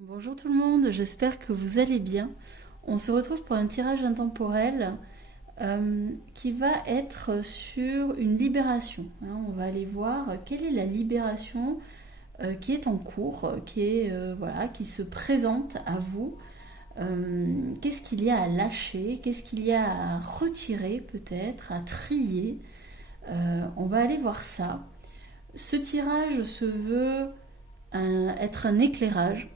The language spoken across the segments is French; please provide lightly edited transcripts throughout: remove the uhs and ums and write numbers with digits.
Bonjour tout le monde, j'espère que vous allez bien. On se retrouve pour un tirage intemporel qui va être sur une libération. On va aller voir quelle est la libération qui est en cours, voilà, qui se présente à vous. Qu'est-ce qu'il y a à lâcher, qu'est-ce qu'il y a à retirer peut-être, à trier. On va aller voir ça. Ce tirage se veut être un éclairage.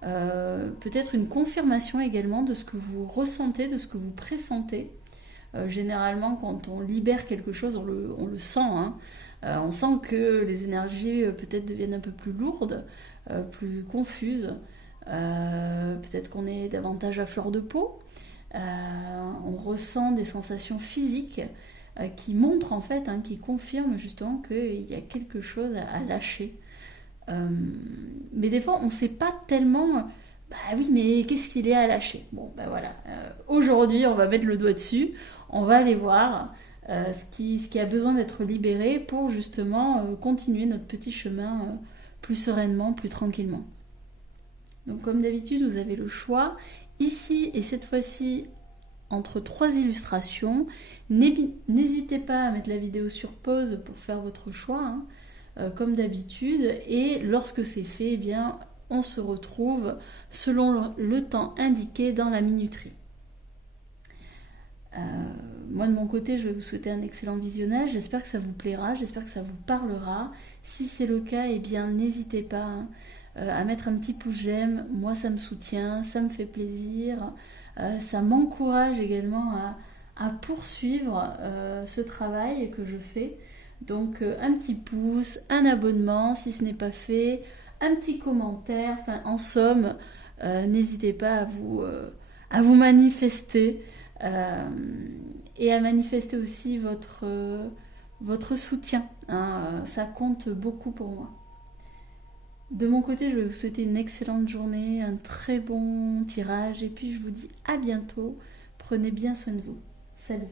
Peut-être une confirmation également de ce que vous ressentez, de ce que vous pressentez. Généralement, quand on libère quelque chose, on le sent. On sent que les énergies peut-être deviennent un peu plus lourdes, plus confuses. Peut-être qu'on est davantage à fleur de peau. On ressent des sensations physiques qui montrent en fait, qui confirment justement qu'il y a quelque chose à lâcher. Mais des fois, on ne sait pas tellement. Bah oui, mais qu'est-ce qu'il est à lâcher? Bon, ben voilà. Aujourd'hui, on va mettre le doigt dessus. On va aller voir ce qui a besoin d'être libéré pour justement continuer notre petit chemin plus sereinement, plus tranquillement. Donc, comme d'habitude, vous avez le choix. Ici et cette fois-ci, entre trois illustrations. N'hésitez pas à mettre la vidéo sur pause pour faire votre choix. Comme d'habitude, et lorsque c'est fait, eh bien, on se retrouve selon le temps indiqué dans la minuterie. Moi de mon côté, je vais vous souhaiter un excellent visionnage, j'espère que ça vous plaira, j'espère que ça vous parlera. Si c'est le cas, eh bien n'hésitez pas à mettre un petit pouce j'aime, moi ça me soutient, ça me fait plaisir, ça m'encourage également à poursuivre ce travail que je fais. Donc un petit pouce, un abonnement si ce n'est pas fait, un petit commentaire, enfin en somme, n'hésitez pas à vous manifester et à manifester aussi votre soutien. Ça compte beaucoup pour moi. De mon côté, je vais vous souhaiter une excellente journée, un très bon tirage et puis je vous dis à bientôt. Prenez bien soin de vous. Salut!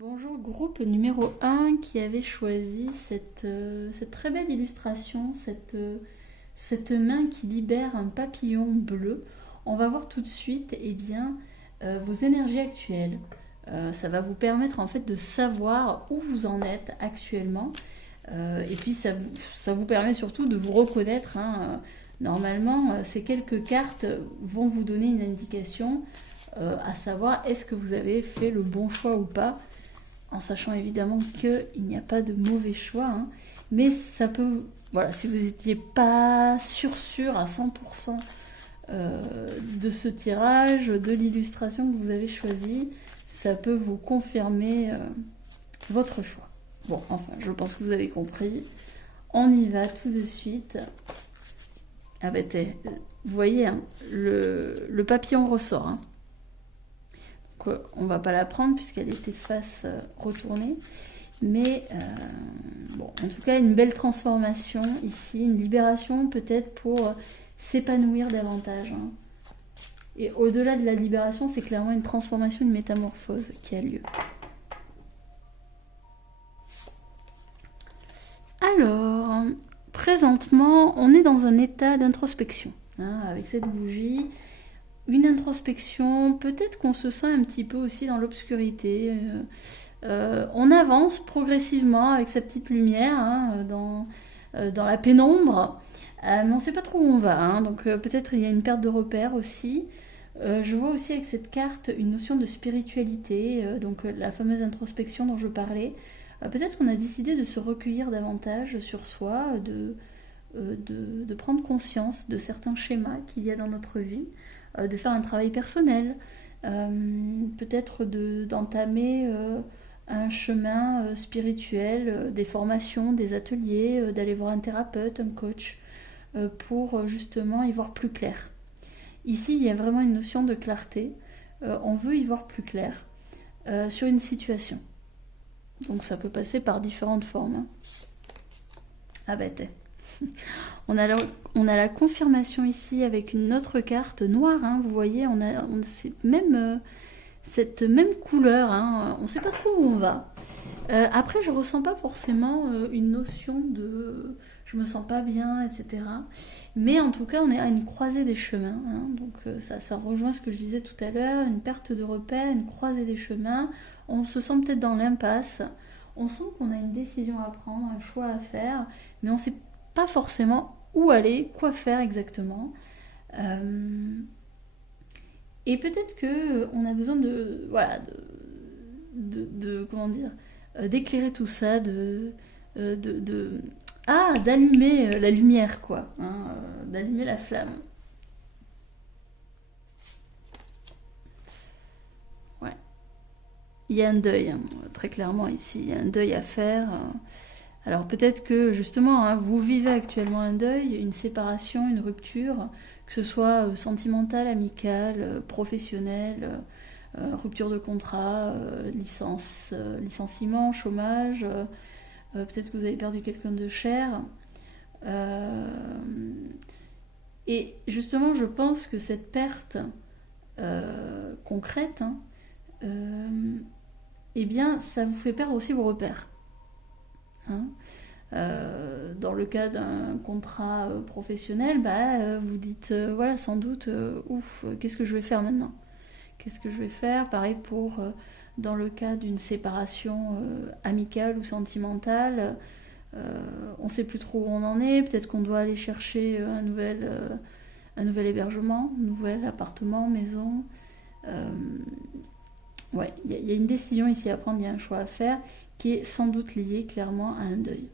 Bonjour groupe numéro un qui avait choisi cette très belle illustration, cette main qui libère un papillon bleu. On va voir tout de suite vos énergies actuelles. Ça va vous permettre en fait de savoir où vous en êtes actuellement. Et puis ça vous permet surtout de vous reconnaître. Normalement, ces quelques cartes vont vous donner une indication à savoir est-ce que vous avez fait le bon choix ou pas, en sachant évidemment qu'il n'y a pas de mauvais choix, mais ça peut, voilà, si vous n'étiez pas sûr à 100% de ce tirage, de l'illustration que vous avez choisie, ça peut vous confirmer votre choix. Bon, enfin, je pense que vous avez compris. On y va tout de suite. Ah ben, vous voyez, le papillon ressort. On va pas la prendre puisqu'elle était face retournée. Mais bon, en tout cas, une belle transformation ici, une libération peut-être pour s'épanouir davantage. Et au-delà de la libération, c'est clairement une transformation, une métamorphose qui a lieu. Alors, présentement, on est dans un état d'introspection. Avec cette bougie, une introspection, peut-être qu'on se sent un petit peu aussi dans l'obscurité. On avance progressivement avec sa petite lumière dans la pénombre, mais on ne sait pas trop où on va. Donc peut-être il y a une perte de repère aussi. Je vois aussi avec cette carte une notion de spiritualité, donc la fameuse introspection dont je parlais. Peut-être qu'on a décidé de se recueillir davantage sur soi, de prendre conscience de certains schémas qu'il y a dans notre vie, de faire un travail personnel, peut-être d'entamer un chemin spirituel, des formations, des ateliers, d'aller voir un thérapeute, un coach, pour justement y voir plus clair. Ici, il y a vraiment une notion de clarté. On veut y voir plus clair sur une situation. Donc ça peut passer par différentes formes. Ah bah t'es. On a la confirmation ici avec une autre carte noire. Vous voyez, on a cette même couleur. On ne sait pas trop où on va. Après, je ressens pas forcément une notion de je me sens pas bien, etc. Mais en tout cas, on est à une croisée des chemins, hein. Donc ça rejoint ce que je disais tout à l'heure, une perte de repère, une croisée des chemins. On se sent peut-être dans l'impasse. On sent qu'on a une décision à prendre, un choix à faire, mais on ne sait pas forcément où aller, quoi faire exactement. Euh, et peut-être que on a besoin de, voilà, comment dire, d'éclairer tout ça, d'allumer la lumière, quoi, hein, d'allumer la flamme. Ouais. Il y a un deuil, hein, très clairement ici, il y a un deuil à faire. Alors peut-être que justement, hein, vous vivez actuellement un deuil, une séparation, une rupture, que ce soit sentimentale, amicale, professionnelle, rupture de contrat, licenciement, chômage, peut-être que vous avez perdu quelqu'un de cher. Euh, et justement, je pense que cette perte concrète, hein, eh bien, ça vous fait perdre aussi vos repères, hein. Dans le cas d'un contrat professionnel, bah, vous dites, voilà, sans doute, ouf, qu'est-ce que je vais faire maintenant? Qu'est-ce que je vais faire? Pareil pour, dans le cas d'une séparation amicale ou sentimentale, on ne sait plus trop où on en est, peut-être qu'on doit aller chercher un nouvel hébergement, un nouvel appartement, maison. Euh, ouais, il y a une décision ici à prendre, il y a un choix à faire qui est sans doute lié clairement à un deuil.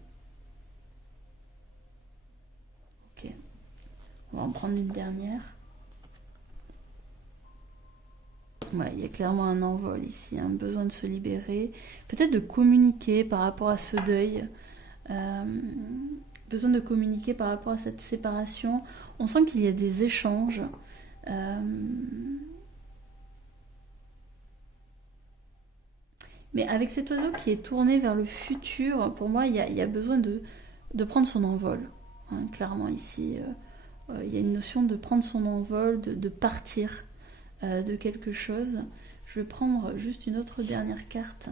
Ok, on va en prendre une dernière. Ouais, il y a clairement un envol ici, un besoin de se libérer, peut-être de communiquer par rapport à ce deuil, euh, besoin de communiquer par rapport à cette séparation. On sent qu'il y a des échanges. euh, mais avec cet oiseau qui est tourné vers le futur, pour moi, il y a besoin de prendre son envol, hein, clairement ici. Il y a une notion de prendre son envol, de partir de quelque chose. Je vais prendre juste une autre dernière carte.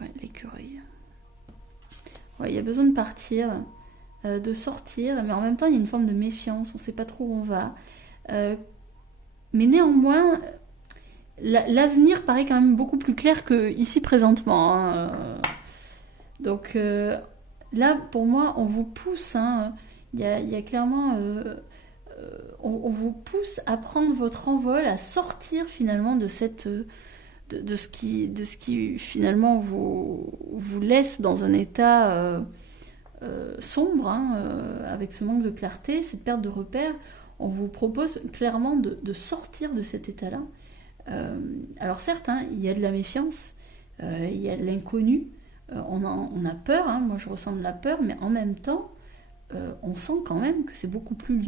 Ouais, l'écureuil. Ouais, il y a besoin de partir, de sortir, mais en même temps, il y a une forme de méfiance. On ne sait pas trop où on va. Euh, mais néanmoins, l'avenir paraît quand même beaucoup plus clair que ici présentement, hein. Donc là, pour moi, on vous pousse, hein. Il y a clairement on vous pousse à prendre votre envol, à sortir finalement de cette de ce qui finalement vous laisse dans un état sombre, hein, avec ce manque de clarté, cette perte de repère. On vous propose clairement de sortir de cet état-là. Alors certes, hein, il y a de la méfiance, il y a de l'inconnu, on a peur, hein, moi je ressens de la peur, mais en même temps, on sent quand même que c'est beaucoup plus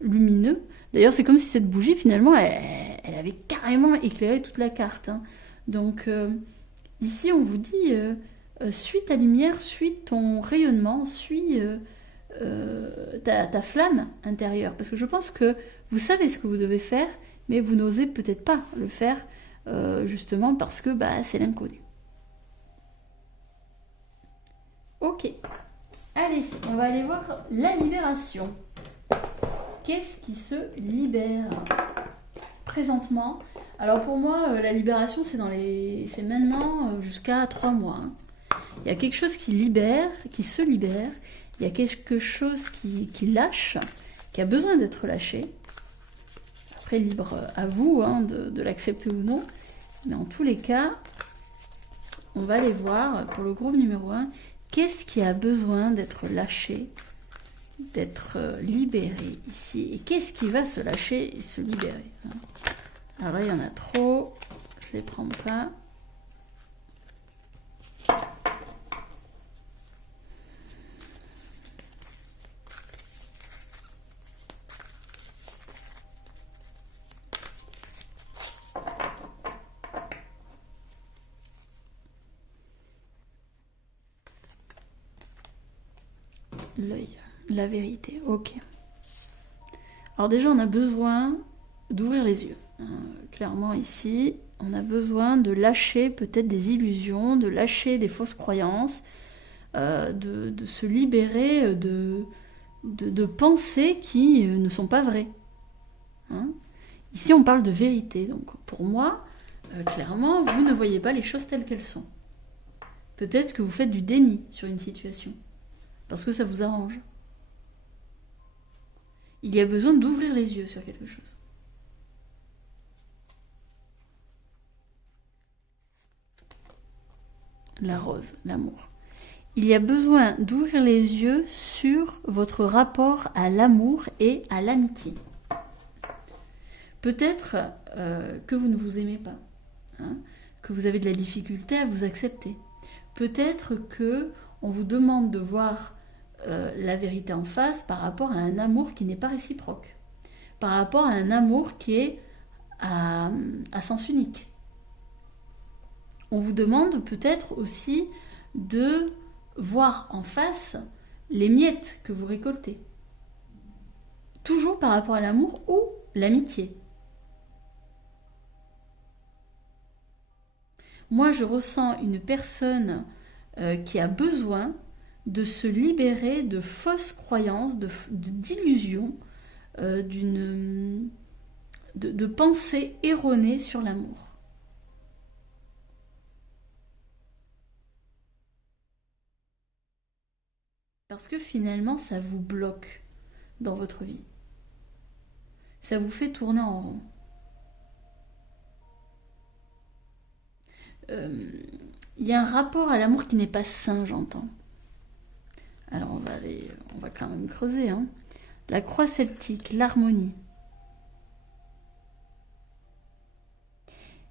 lumineux. D'ailleurs, c'est comme si cette bougie, finalement, elle avait carrément éclairé toute la carte, hein. Donc, ici, on vous dit, suis ta lumière, suis ton rayonnement, suis ta flamme intérieure. Parce que je pense que vous savez ce que vous devez faire, mais vous n'osez peut-être pas le faire, justement parce que bah, c'est l'inconnu. Ok. Allez, on va aller voir la libération. Qu'est-ce qui se libère présentement? Alors pour moi, la libération, c'est maintenant jusqu'à 3 mois, hein. Il y a quelque chose qui libère, qui se libère. Il y a quelque chose qui lâche, qui a besoin d'être lâché. Après, libre à vous, hein, de l'accepter ou non. Mais en tous les cas, on va aller voir pour le groupe numéro 1, qu'est-ce qui a besoin d'être lâché, d'être libéré ici. Et qu'est-ce qui va se lâcher et se libérer, hein. Alors là, il y en a trop. Je les prends pas. L'œil, la vérité, ok. Alors déjà, on a besoin d'ouvrir les yeux, Clairement ici, on a besoin de lâcher peut-être des illusions, de lâcher des fausses croyances, de se libérer de pensées qui ne sont pas vraies. Hein. Ici, on parle de vérité. Donc, pour moi, clairement, vous ne voyez pas les choses telles qu'elles sont. Peut-être que vous faites du déni sur une situation, parce que ça vous arrange. Il y a besoin d'ouvrir les yeux sur quelque chose. La rose, l'amour. Il y a besoin d'ouvrir les yeux sur votre rapport à l'amour et à l'amitié. Peut-être que vous ne vous aimez pas, hein, que vous avez de la difficulté à vous accepter. Peut-être que on vous demande de voir la vérité en face par rapport à un amour qui n'est pas réciproque, par rapport à un amour qui est à sens unique. On vous demande peut-être aussi de voir en face les miettes que vous récoltez. Toujours par rapport à l'amour ou l'amitié. Moi, je ressens une personne qui a besoin de se libérer de fausses croyances, d'illusions, de pensées erronées sur l'amour. Parce que finalement, ça vous bloque dans votre vie. Ça vous fait tourner en rond. Il y a un rapport à l'amour qui n'est pas sain, j'entends. Alors on va quand même creuser. Hein. La croix celtique, l'harmonie.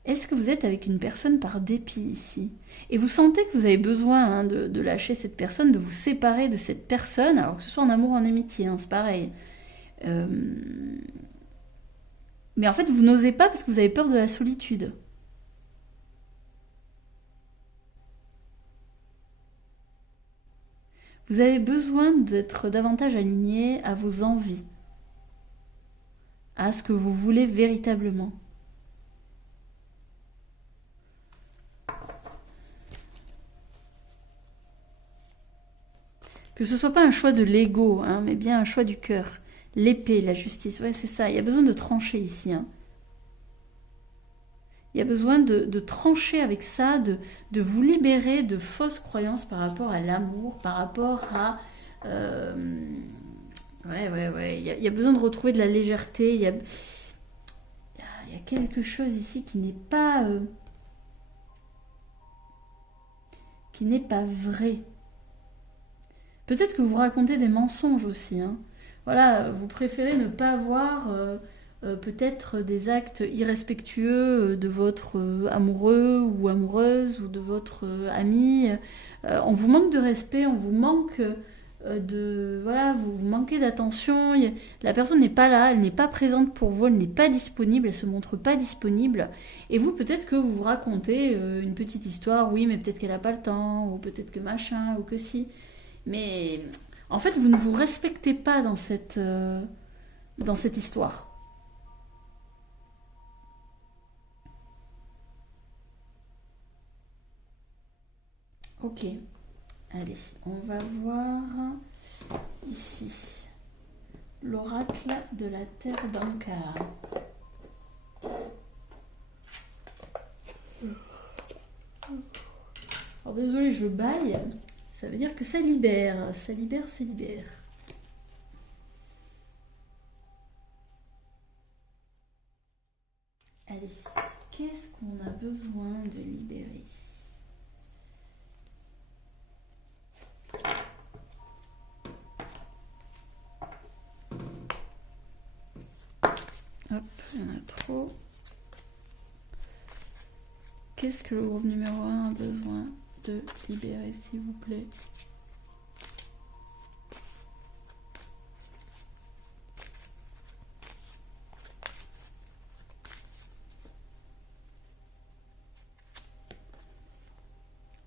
Est-ce que vous êtes avec une personne par dépit ici? Et vous sentez que vous avez besoin de lâcher cette personne, de vous séparer de cette personne, alors que ce soit en amour ou en amitié, hein, c'est pareil. Mais en fait, vous n'osez pas parce que vous avez peur de la solitude. Vous avez besoin d'être davantage aligné à vos envies, à ce que vous voulez véritablement. Que ce ne soit pas un choix de l'ego, hein, mais bien un choix du cœur. L'épée, la justice, ouais, c'est ça. Il y a besoin de trancher ici. Hein. Il y a besoin de trancher avec ça, de vous libérer de fausses croyances par rapport à l'amour, par rapport à... Ouais. Il y a besoin de retrouver de la légèreté. Il y a quelque chose ici qui n'est pas... qui n'est pas vrai. Peut-être que vous racontez des mensonges aussi. Hein. Voilà, vous préférez ne pas avoir peut-être des actes irrespectueux de votre amoureux ou amoureuse ou de votre ami. On vous manque de respect, on vous manque de... Voilà, vous manquez d'attention. La personne n'est pas là, elle n'est pas présente pour vous, elle n'est pas disponible, elle ne se montre pas disponible. Et vous, peut-être que vous vous racontez une petite histoire, oui, mais peut-être qu'elle n'a pas le temps, ou peut-être que machin, ou que si... Mais en fait, vous ne vous respectez pas dans cette histoire. Ok. Allez, on va voir ici. L'oracle de la Terre d'Ankar. Alors désolé, je baille. Ça veut dire que ça libère, ça libère, ça libère. Allez, qu'est-ce qu'on a besoin de libérer ici? Hop, il y en a trop. Qu'est-ce que le groupe numéro 1 a besoin de libérer, s'il vous plaît?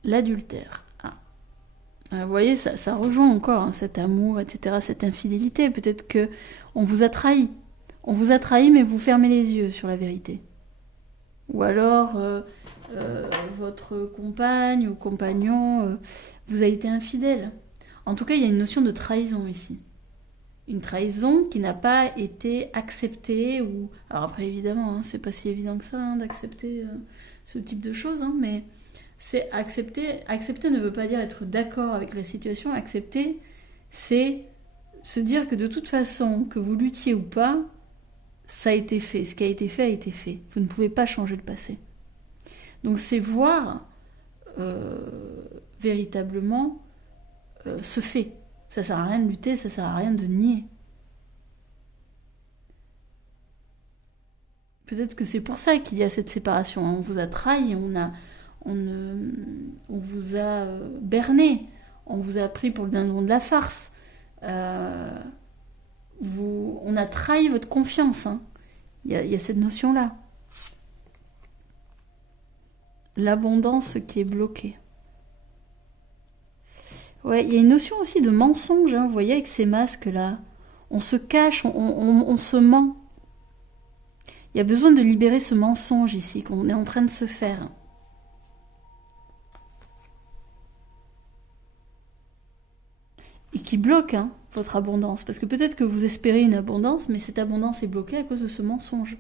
L'adultère. Ah. Vous voyez, ça rejoint encore hein, cet amour, etc., cette infidélité. Peut-être que on vous a trahi. On vous a trahi, mais vous fermez les yeux sur la vérité. Ou alors, votre compagne ou compagnon vous a été infidèle. En tout cas, il y a une notion de trahison ici. Une trahison qui n'a pas été acceptée. Ou... Alors après, évidemment, hein, c'est pas si évident que ça hein, d'accepter ce type de choses, hein, mais c'est accepter. Accepter ne veut pas dire être d'accord avec la situation. Accepter, c'est se dire que de toute façon, que vous luttiez ou pas, ça a été fait. Ce qui a été fait a été fait. Vous ne pouvez pas changer le passé. Donc c'est voir véritablement ce fait. Ça sert à rien de lutter, ça sert à rien de nier. Peut-être que c'est pour ça qu'il y a cette séparation. On vous a trahi, on vous a berné, on vous a pris pour le dindon de la farce. On a trahi votre confiance. Hein. Il y a cette notion-là. L'abondance qui est bloquée. Ouais, il y a une notion aussi de mensonge, hein, vous voyez, avec ces masques-là. On se cache, on se ment. Il y a besoin de libérer ce mensonge ici, qu'on est en train de se faire. Et qui bloque hein, votre abondance. Parce que peut-être que vous espérez une abondance, mais cette abondance est bloquée à cause de ce mensonge.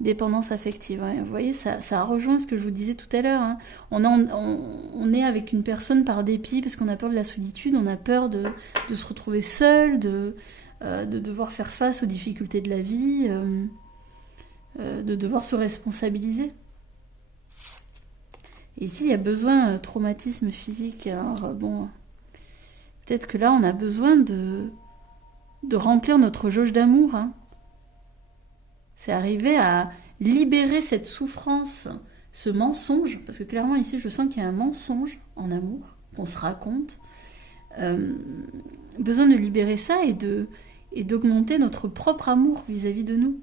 Dépendance affective, ouais. Vous voyez, ça rejoint ce que je vous disais tout à l'heure. Hein. On est avec une personne par dépit parce qu'on a peur de la solitude, on a peur de se retrouver seul, de devoir faire face aux difficultés de la vie, de devoir se responsabiliser. Et ici, il y a besoin de traumatisme physique. Alors, bon, peut-être que là, on a besoin de remplir notre jauge d'amour, hein. C'est arriver à libérer cette souffrance, ce mensonge, parce que clairement ici je sens qu'il y a un mensonge en amour, qu'on se raconte. Besoin de libérer ça et d'augmenter notre propre amour vis-à-vis de nous.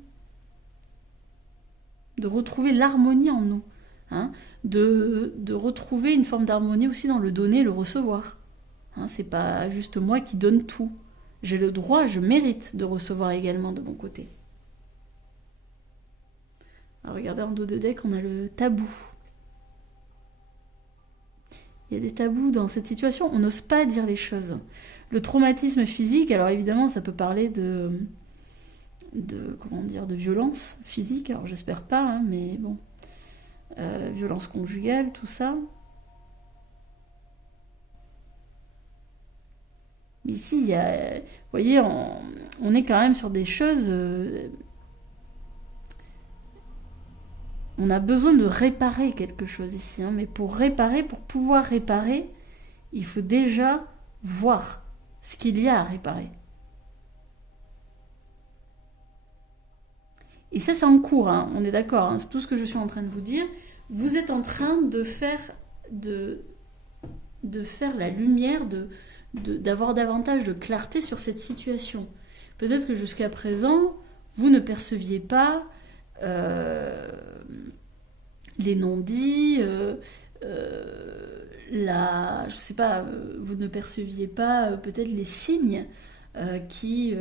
De retrouver l'harmonie en nous. Hein, de retrouver une forme d'harmonie aussi dans le donner et le recevoir. Hein, c'est pas juste moi qui donne tout. J'ai le droit, je mérite de recevoir également de mon côté. Alors regardez en dos de deck, on a le tabou. Il y a des tabous dans cette situation, on n'ose pas dire les choses. Le traumatisme physique, alors évidemment ça peut parler de violence physique, alors j'espère pas, hein, mais bon. Violence conjugale, tout ça. Mais ici, il y a, vous voyez, on est quand même sur des choses... on a besoin de réparer quelque chose ici. Hein, mais pour pouvoir réparer, il faut déjà voir ce qu'il y a à réparer. Et ça, c'est en cours, hein, on est d'accord. Hein, c'est tout ce que je suis en train de vous dire. Vous êtes en train de faire la lumière, d'avoir davantage de clarté sur cette situation. Peut-être que jusqu'à présent, vous ne perceviez pas les non-dits, je sais pas, vous ne perceviez pas peut-être les signes qui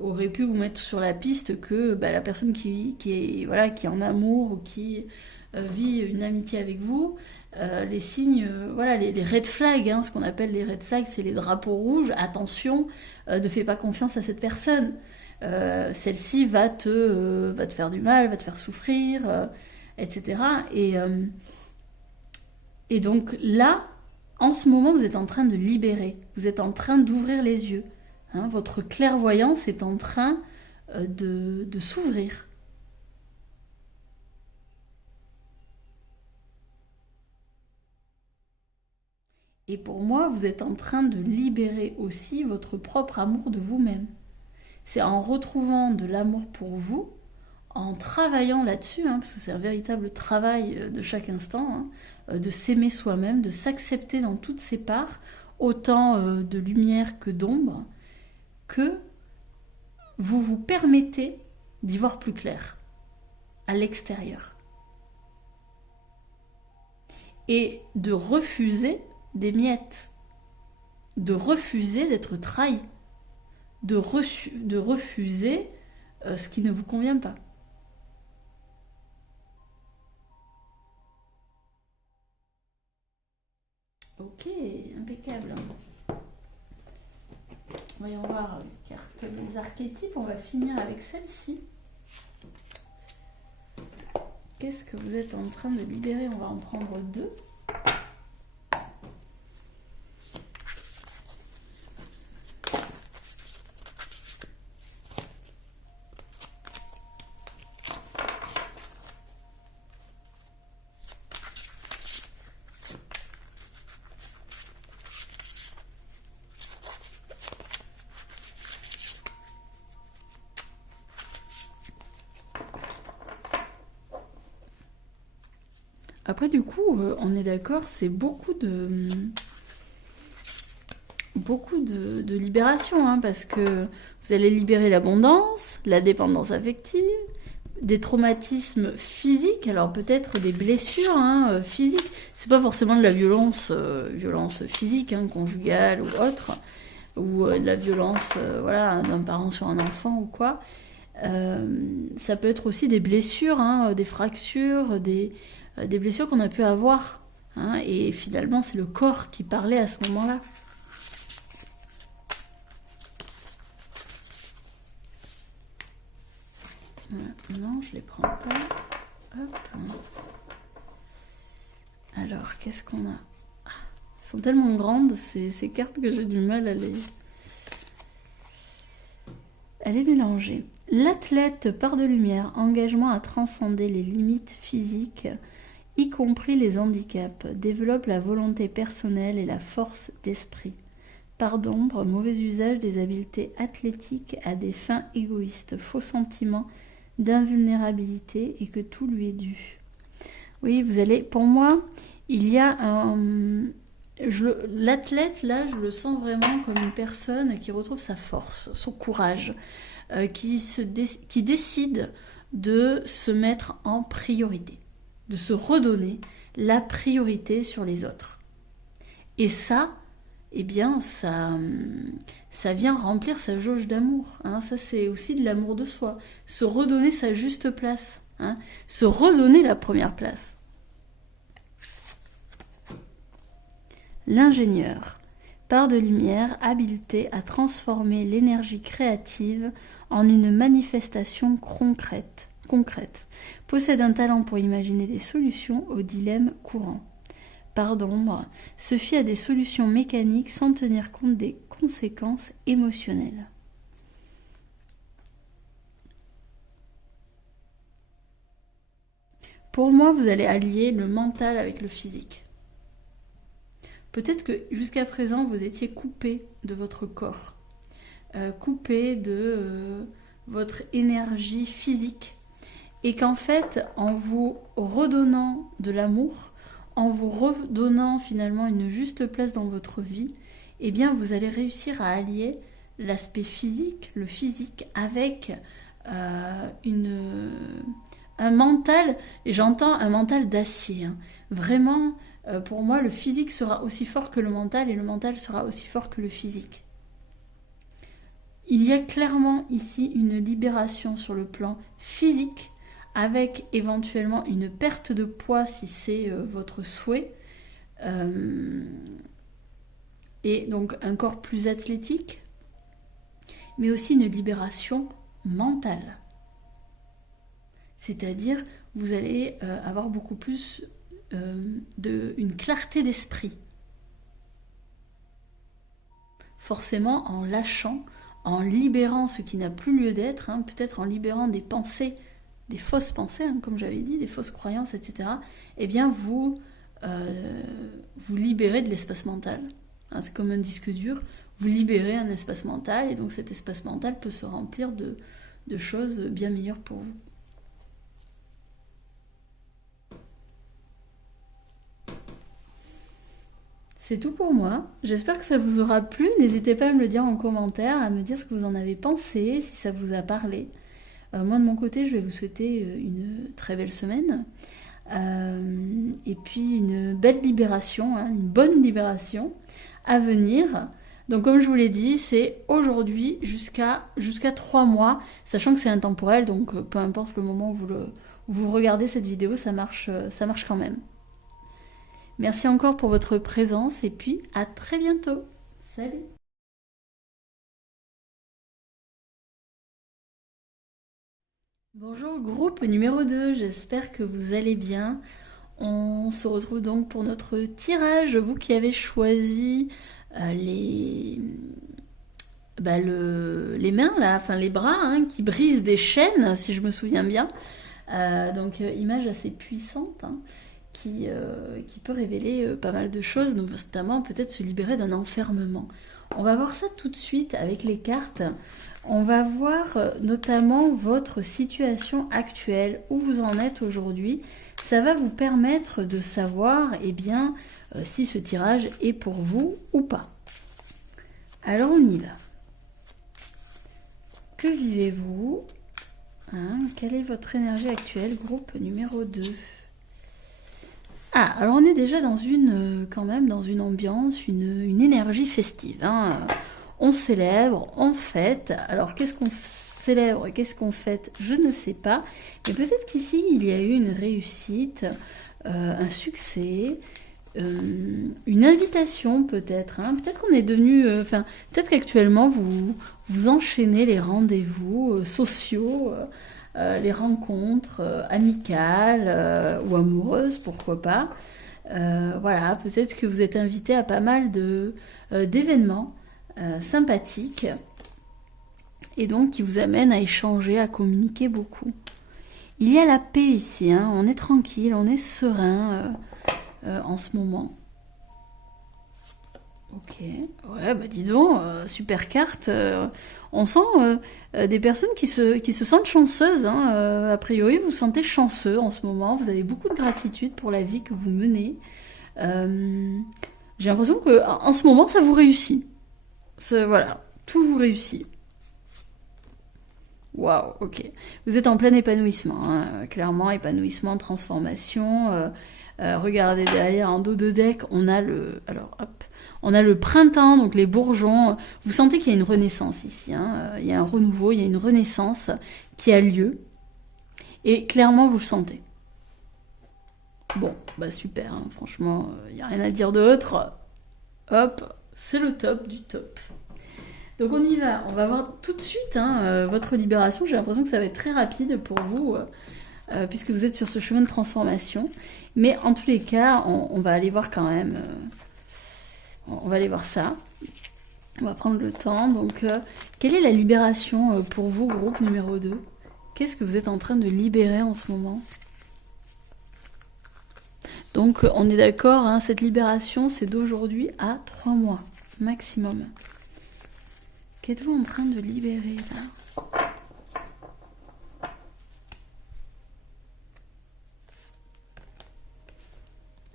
auraient pu vous mettre sur la piste que la personne qui est en amour ou qui vit une amitié avec vous, les signes, les red flags, hein, ce qu'on appelle les red flags, c'est les drapeaux rouges, attention, ne fais pas confiance à cette personne. Celle-ci va te faire du mal, va te faire souffrir, etc. Et donc là, en ce moment, vous êtes en train de libérer, vous êtes en train d'ouvrir les yeux. Hein, votre clairvoyance est en train de s'ouvrir. Et pour moi, vous êtes en train de libérer aussi votre propre amour de vous-même. C'est en retrouvant de l'amour pour vous, en travaillant là-dessus, hein, parce que c'est un véritable travail de chaque instant, hein, de s'aimer soi-même, de s'accepter dans toutes ses parts, autant de lumière que d'ombre, que vous vous permettez d'y voir plus clair, à l'extérieur. Et de refuser des miettes, de refuser d'être trahi, de refuser ce qui ne vous convient pas. Ok, impeccable. Voyons voir les cartes des archétypes. On va finir avec celle-ci. Qu'est-ce que vous êtes en train de libérer? On va en prendre 2. Après, du coup, on est d'accord, c'est beaucoup de libération, hein, parce que vous allez libérer l'abondance, la dépendance affective, des traumatismes physiques, alors peut-être des blessures physiques. C'est pas forcément de la violence physique, hein, conjugale ou autre, ou de la violence voilà, d'un parent sur un enfant ou quoi. Ça peut être aussi des blessures, hein, des fractures, des blessures qu'on a pu avoir. Hein, et finalement, c'est le corps qui parlait à ce moment-là. Non, je les prends pas. Hop. Alors, qu'est-ce qu'on a? Elles sont tellement grandes, ces cartes, que j'ai du mal à les mélanger. L'athlète part de lumière, engagement à transcender les limites physiques, y compris les handicaps, développe la volonté personnelle et la force d'esprit. Part d'ombre, mauvais usage des habiletés athlétiques à des fins égoïstes, faux sentiment d'invulnérabilité et que tout lui est dû. Oui, vous allez... Pour moi, il y a un... L'athlète, là, je le sens vraiment comme une personne qui retrouve sa force, son courage, qui décide de se mettre en priorité, de se redonner la priorité sur les autres. Et ça, eh bien, ça vient remplir sa jauge d'amour. Hein. Ça, c'est aussi de l'amour de soi. Se redonner sa juste place. Hein. Se redonner la première place. L'ingénieur. Part de lumière, habileté à transformer l'énergie créative en une manifestation concrète. Possède un talent pour imaginer des solutions aux dilemmes courants. Part d'ombre, se fie à des solutions mécaniques sans tenir compte des conséquences émotionnelles. Pour moi, vous allez allier le mental avec le physique. Peut-être que jusqu'à présent, vous étiez coupé de votre corps, coupé de votre énergie physique, et qu'en fait, en vous redonnant de l'amour, en vous redonnant finalement une juste place dans votre vie, eh bien vous allez réussir à allier l'aspect physique, le physique, avec un mental, et j'entends un mental d'acier. Hein. Vraiment, pour moi, le physique sera aussi fort que le mental, et le mental sera aussi fort que le physique. Il y a clairement ici une libération sur le plan physique, avec éventuellement une perte de poids si c'est votre souhait, et donc un corps plus athlétique, mais aussi une libération mentale. C'est-à-dire, vous allez avoir beaucoup plus une clarté d'esprit. Forcément, en lâchant, en libérant ce qui n'a plus lieu d'être, hein, peut-être en libérant des pensées, des fausses pensées, hein, comme j'avais dit, des fausses croyances, etc., eh bien, vous libérez de l'espace mental. Hein, c'est comme un disque dur, vous libérez un espace mental, et donc cet espace mental peut se remplir de choses bien meilleures pour vous. C'est tout pour moi. J'espère que ça vous aura plu. N'hésitez pas à me le dire en commentaire, à me dire ce que vous en avez pensé, si ça vous a parlé. Moi, de mon côté, je vais vous souhaiter une très belle semaine. Et puis une belle libération, hein, une bonne libération à venir. Donc comme je vous l'ai dit, c'est aujourd'hui jusqu'à 3 mois, sachant que c'est intemporel, donc peu importe le moment où vous regardez cette vidéo, ça marche quand même. Merci encore pour votre présence et puis à très bientôt. Salut! Bonjour groupe numéro 2, j'espère que vous allez bien. On se retrouve donc pour notre tirage, vous qui avez choisi les mains là, enfin les bras hein, qui brisent des chaînes, si je me souviens bien. Donc image assez puissante hein, qui peut révéler pas mal de choses, notamment peut-être se libérer d'un enfermement. On va voir ça tout de suite avec les cartes. On va voir notamment votre situation actuelle, où vous en êtes aujourd'hui. Ça va vous permettre de savoir eh bien, si ce tirage est pour vous ou pas. Alors on y va. Que vivez-vous hein? Quelle est votre énergie actuelle, groupe numéro 2? Ah, alors on est déjà dans quand même dans une ambiance, une énergie festive. Hein. On célèbre, on fête. Alors qu'est-ce qu'on célèbre et qu'est-ce qu'on fête? Je ne sais pas. Mais peut-être qu'ici, il y a eu une réussite, un succès, une invitation peut-être. Hein. Peut-être qu'on est devenu... peut-être qu'actuellement, vous enchaînez les rendez-vous sociaux, les rencontres amicales ou amoureuses, pourquoi pas. Voilà, peut-être que vous êtes invité à pas mal d'événements sympathiques et donc qui vous amènent à échanger, à communiquer beaucoup. Il y a la paix ici, hein, on est tranquille, on est serein en ce moment. Ok, ouais, bah dis donc, super carte. On sent des personnes qui se sentent chanceuses. Hein, a priori, vous vous sentez chanceux en ce moment. Vous avez beaucoup de gratitude pour la vie que vous menez. J'ai l'impression que en ce moment, ça vous réussit. Voilà, tout vous réussit. Waouh, ok. Vous êtes en plein épanouissement. Hein, clairement, épanouissement, transformation. Regardez derrière, en dos de deck, on a on a le printemps, donc les bourgeons. Vous sentez qu'il y a une renaissance ici. Hein. Il y a un renouveau, il y a une renaissance qui a lieu. Et clairement, vous le sentez. Bon, bah super, hein. Franchement, il n'y a rien à dire d'autre. Hop, c'est le top du top. Donc on y va, on va voir tout de suite hein, votre libération. J'ai l'impression que ça va être très rapide pour vous. Puisque vous êtes sur ce chemin de transformation. Mais en tous les cas, on va aller voir quand même. On va aller voir ça. On va prendre le temps. Donc, quelle est la libération pour vous, groupe numéro 2? Qu'est-ce que vous êtes en train de libérer en ce moment? Donc, on est d'accord, hein, cette libération, c'est d'aujourd'hui à 3 mois, maximum. Qu'êtes-vous en train de libérer, là?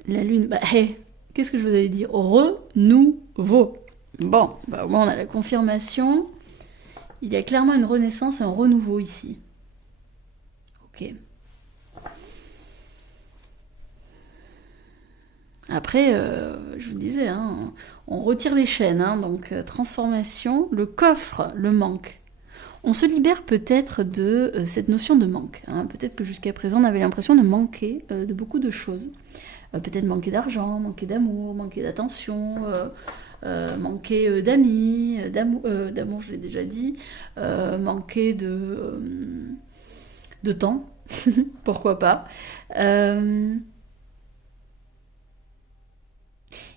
La lune, bah, hey, qu'est-ce que je vous avais dit? Renouveau. Bon, bah, au moins on a la confirmation. Il y a clairement une renaissance, un renouveau ici. Ok. Après, je vous disais, hein, on retire les chaînes, hein, donc transformation, le coffre, le manque. On se libère peut-être de cette notion de manque. Hein. Peut-être que jusqu'à présent, on avait l'impression de manquer de beaucoup de choses. Peut-être manquer d'argent, manquer d'amour, manquer d'attention, manquer d'amis, d'amour je l'ai déjà dit, manquer de temps, pourquoi pas.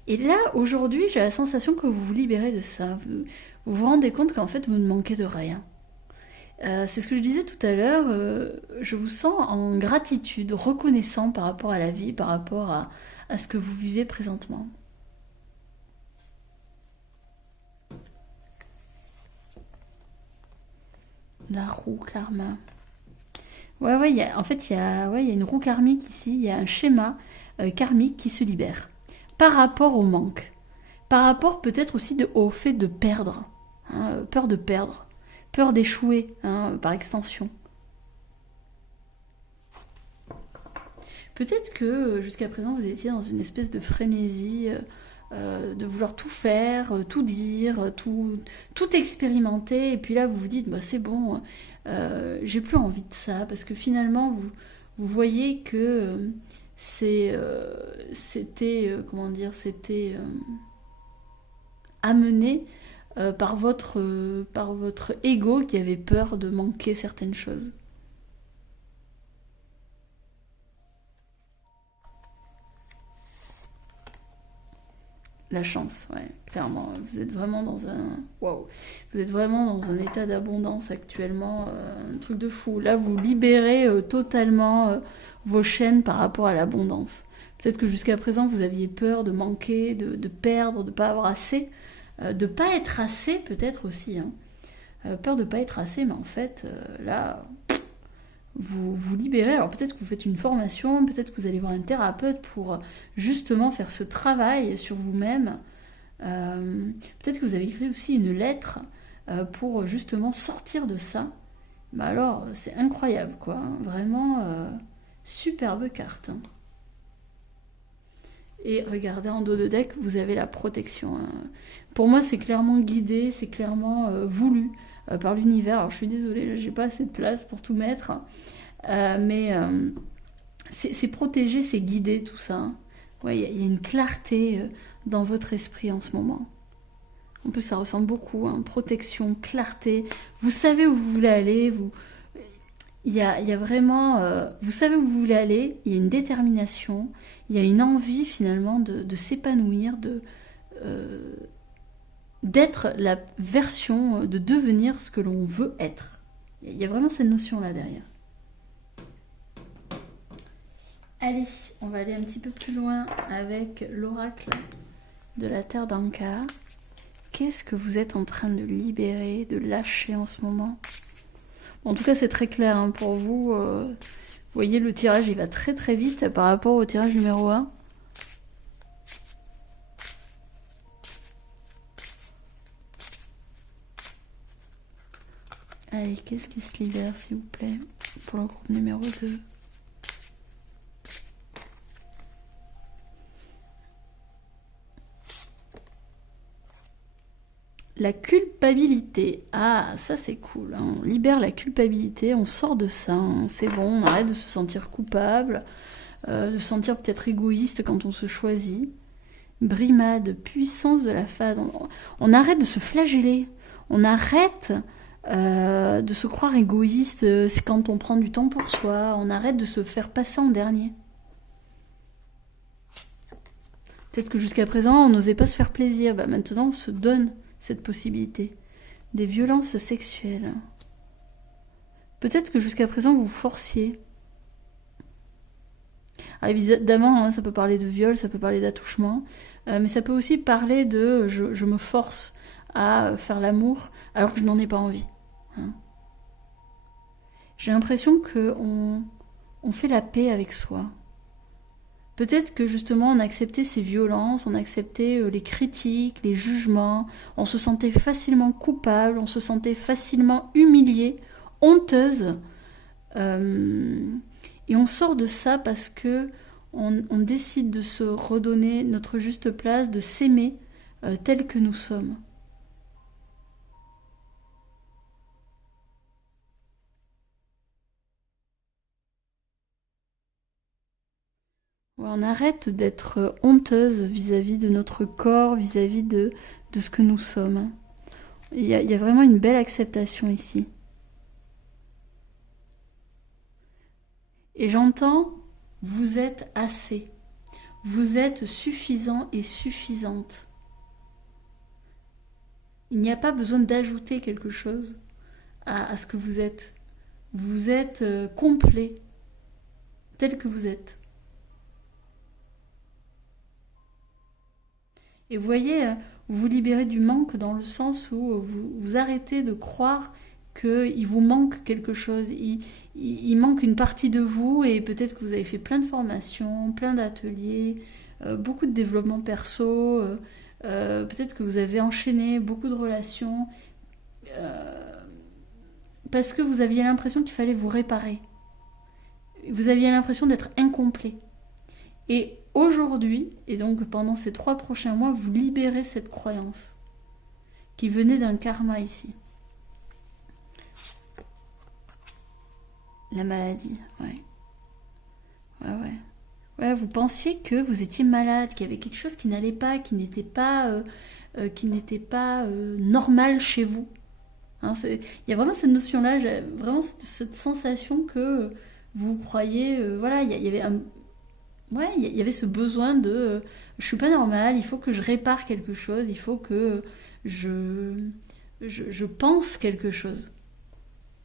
Et là, aujourd'hui, j'ai la sensation que vous vous libérez de ça. Vous vous rendez compte qu'en fait, vous ne manquez de rien. C'est ce que je disais tout à l'heure, je vous sens en gratitude, reconnaissant par rapport à la vie, par rapport à ce que vous vivez présentement. La roue karma. Ouais, en fait, il y a une roue karmique ici, il y a un schéma karmique qui se libère. Par rapport au manque. Par rapport peut-être aussi au fait de perdre. Hein, peur de perdre. Peur d'échouer, hein, par extension. Peut-être que jusqu'à présent vous étiez dans une espèce de frénésie de vouloir tout faire, tout dire, tout expérimenter. Et puis là, vous vous dites, bah, c'est bon, j'ai plus envie de ça. Parce que finalement, vous voyez que comment dire, c'était amené par votre ego qui avait peur de manquer certaines choses. La chance, ouais, clairement. Vous êtes vraiment dans un... Waouh. Vous êtes vraiment dans un état d'abondance actuellement, un truc de fou. Là, vous libérez totalement vos chaînes par rapport à l'abondance. Peut-être que jusqu'à présent, vous aviez peur de manquer, de perdre, de ne pas avoir assez, de ne pas être assez peut-être aussi. Hein. Peur de ne pas être assez, mais en fait, là, vous libérez. Alors peut-être que vous faites une formation, peut-être que vous allez voir un thérapeute pour justement faire ce travail sur vous-même. Peut-être que vous avez écrit aussi une lettre pour justement sortir de ça. Bah alors, c'est incroyable, quoi. Hein. Vraiment, superbe carte. Hein. Et regardez en dos de deck, vous avez la protection. Hein. Pour moi, c'est clairement guidé, c'est clairement voulu par l'univers. Alors, je suis désolée, j'ai pas assez de place pour tout mettre. Mais c'est protégé, c'est guidé, tout ça. Hein. Ouais, y a une clarté dans votre esprit en ce moment. En plus, ça ressemble beaucoup, hein, protection, clarté. Vous savez où vous voulez aller. Il y a vraiment... vous savez où vous voulez aller. Il y a une détermination. Il y a une envie, finalement, de s'épanouir, d'être la version, de devenir ce que l'on veut être. Il y a vraiment cette notion-là derrière. Allez, on va aller un petit peu plus loin avec l'oracle de la Terre d'Anka. Qu'est-ce que vous êtes en train de libérer, de lâcher en ce moment? En tout cas, c'est très clair hein, pour vous. Vous voyez, le tirage, il va très très vite par rapport au tirage numéro 1. Allez, qu'est-ce qui se libère, s'il vous plaît, pour le groupe numéro 2? La culpabilité. Ah, ça c'est cool. Hein. On libère la culpabilité, on sort de ça. Hein. C'est bon, on arrête de se sentir coupable, de se sentir peut-être égoïste quand on se choisit. Brimade, puissance de la phase. On arrête de se flageller. On arrête de se croire égoïste. C'est quand on prend du temps pour soi. On arrête de se faire passer en dernier. Peut-être que jusqu'à présent, on n'osait pas se faire plaisir. Bah, maintenant, on se donne cette possibilité. Des violences sexuelles. Peut-être que jusqu'à présent, vous forciez. Alors évidemment, hein, ça peut parler de viol, ça peut parler d'attouchement, mais ça peut aussi parler de je me force à faire l'amour alors que je n'en ai pas envie. Hein. J'ai l'impression qu'on fait la paix avec soi. Peut-être que justement on acceptait ces violences, on acceptait les critiques, les jugements, on se sentait facilement coupable, on se sentait facilement humilié, honteuse. Et on sort de ça parce que on décide de se redonner notre juste place, de s'aimer tel que nous sommes. Ouais, on arrête d'être honteuse vis-à-vis de notre corps, vis-à-vis de ce que nous sommes. Il y a vraiment une belle acceptation ici. Et j'entends, vous êtes assez. Vous êtes suffisant et suffisante. Il n'y a pas besoin d'ajouter quelque chose à ce que vous êtes. Vous êtes complet, tel que vous êtes. Et vous voyez, vous vous libérez du manque dans le sens où vous arrêtez de croire qu'il vous manque quelque chose. Il manque une partie de vous et peut-être que vous avez fait plein de formations, plein d'ateliers, beaucoup de développement perso, peut-être que vous avez enchaîné beaucoup de relations parce que vous aviez l'impression qu'il fallait vous réparer. Vous aviez l'impression d'être incomplet. Et aujourd'hui, et donc pendant ces 3 prochains mois, vous libérez cette croyance qui venait d'un karma ici. La maladie, ouais. Ouais, vous pensiez que vous étiez malade, qu'il y avait quelque chose qui n'allait pas, qui n'était pas normal chez vous. Hein, il y a vraiment cette notion-là, vraiment cette sensation que vous croyez, voilà, il y avait il y avait ce besoin de, je suis pas normale, il faut que je répare quelque chose, il faut que je pense quelque chose.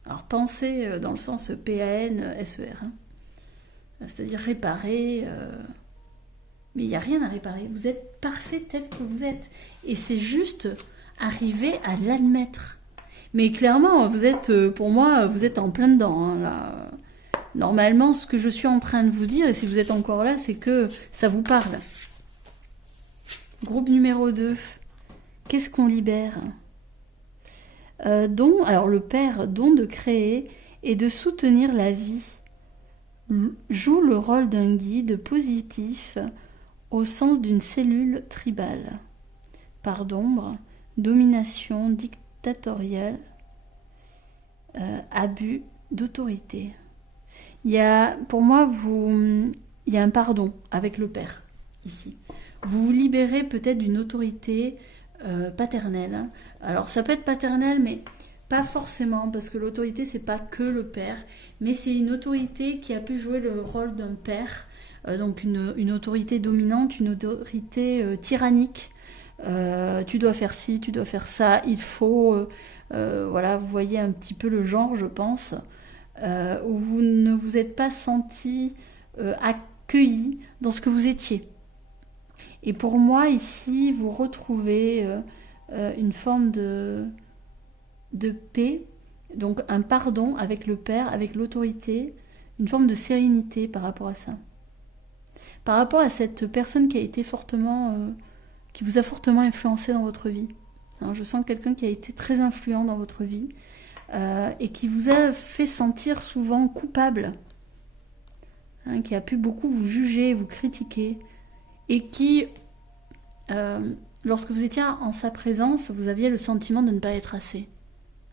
Alors penser dans le sens P-A-N-S-E-R, hein. C'est-à-dire réparer, mais il n'y a rien à réparer, vous êtes parfait tel que vous êtes. Et c'est juste arriver à l'admettre. Mais clairement, vous êtes, pour moi, vous êtes en plein dedans, hein, là. Normalement, ce que je suis en train de vous dire, et si vous êtes encore là, c'est que ça vous parle. Groupe numéro 2. Qu'est-ce qu'on libère ? Don, alors le père, don de créer et de soutenir la vie, joue le rôle d'un guide positif au sens d'une cellule tribale. Part d'ombre, domination dictatoriale, abus d'autorité. Pour moi, il y a un pardon avec le père, ici. Vous vous libérez peut-être d'une autorité paternelle. Alors, ça peut être paternel, mais pas forcément, parce que l'autorité, c'est pas que le père, mais c'est une autorité qui a pu jouer le rôle d'un père, donc une autorité dominante, une autorité tyrannique. Tu dois faire ci, tu dois faire ça, il faut... voilà, vous voyez un petit peu le genre, je pense, où vous ne vous êtes pas senti accueilli dans ce que vous étiez. Et pour moi, ici, vous retrouvez une forme de paix, donc un pardon avec le père, avec l'autorité, une forme de sérénité par rapport à ça. Par rapport à cette personne qui a été qui vous a fortement influencé dans votre vie. Alors, je sens quelqu'un qui a été très influent dans votre vie et qui vous a fait sentir souvent coupable, hein, qui a pu beaucoup vous juger, vous critiquer, et qui, lorsque vous étiez en sa présence, vous aviez le sentiment de ne pas être assez.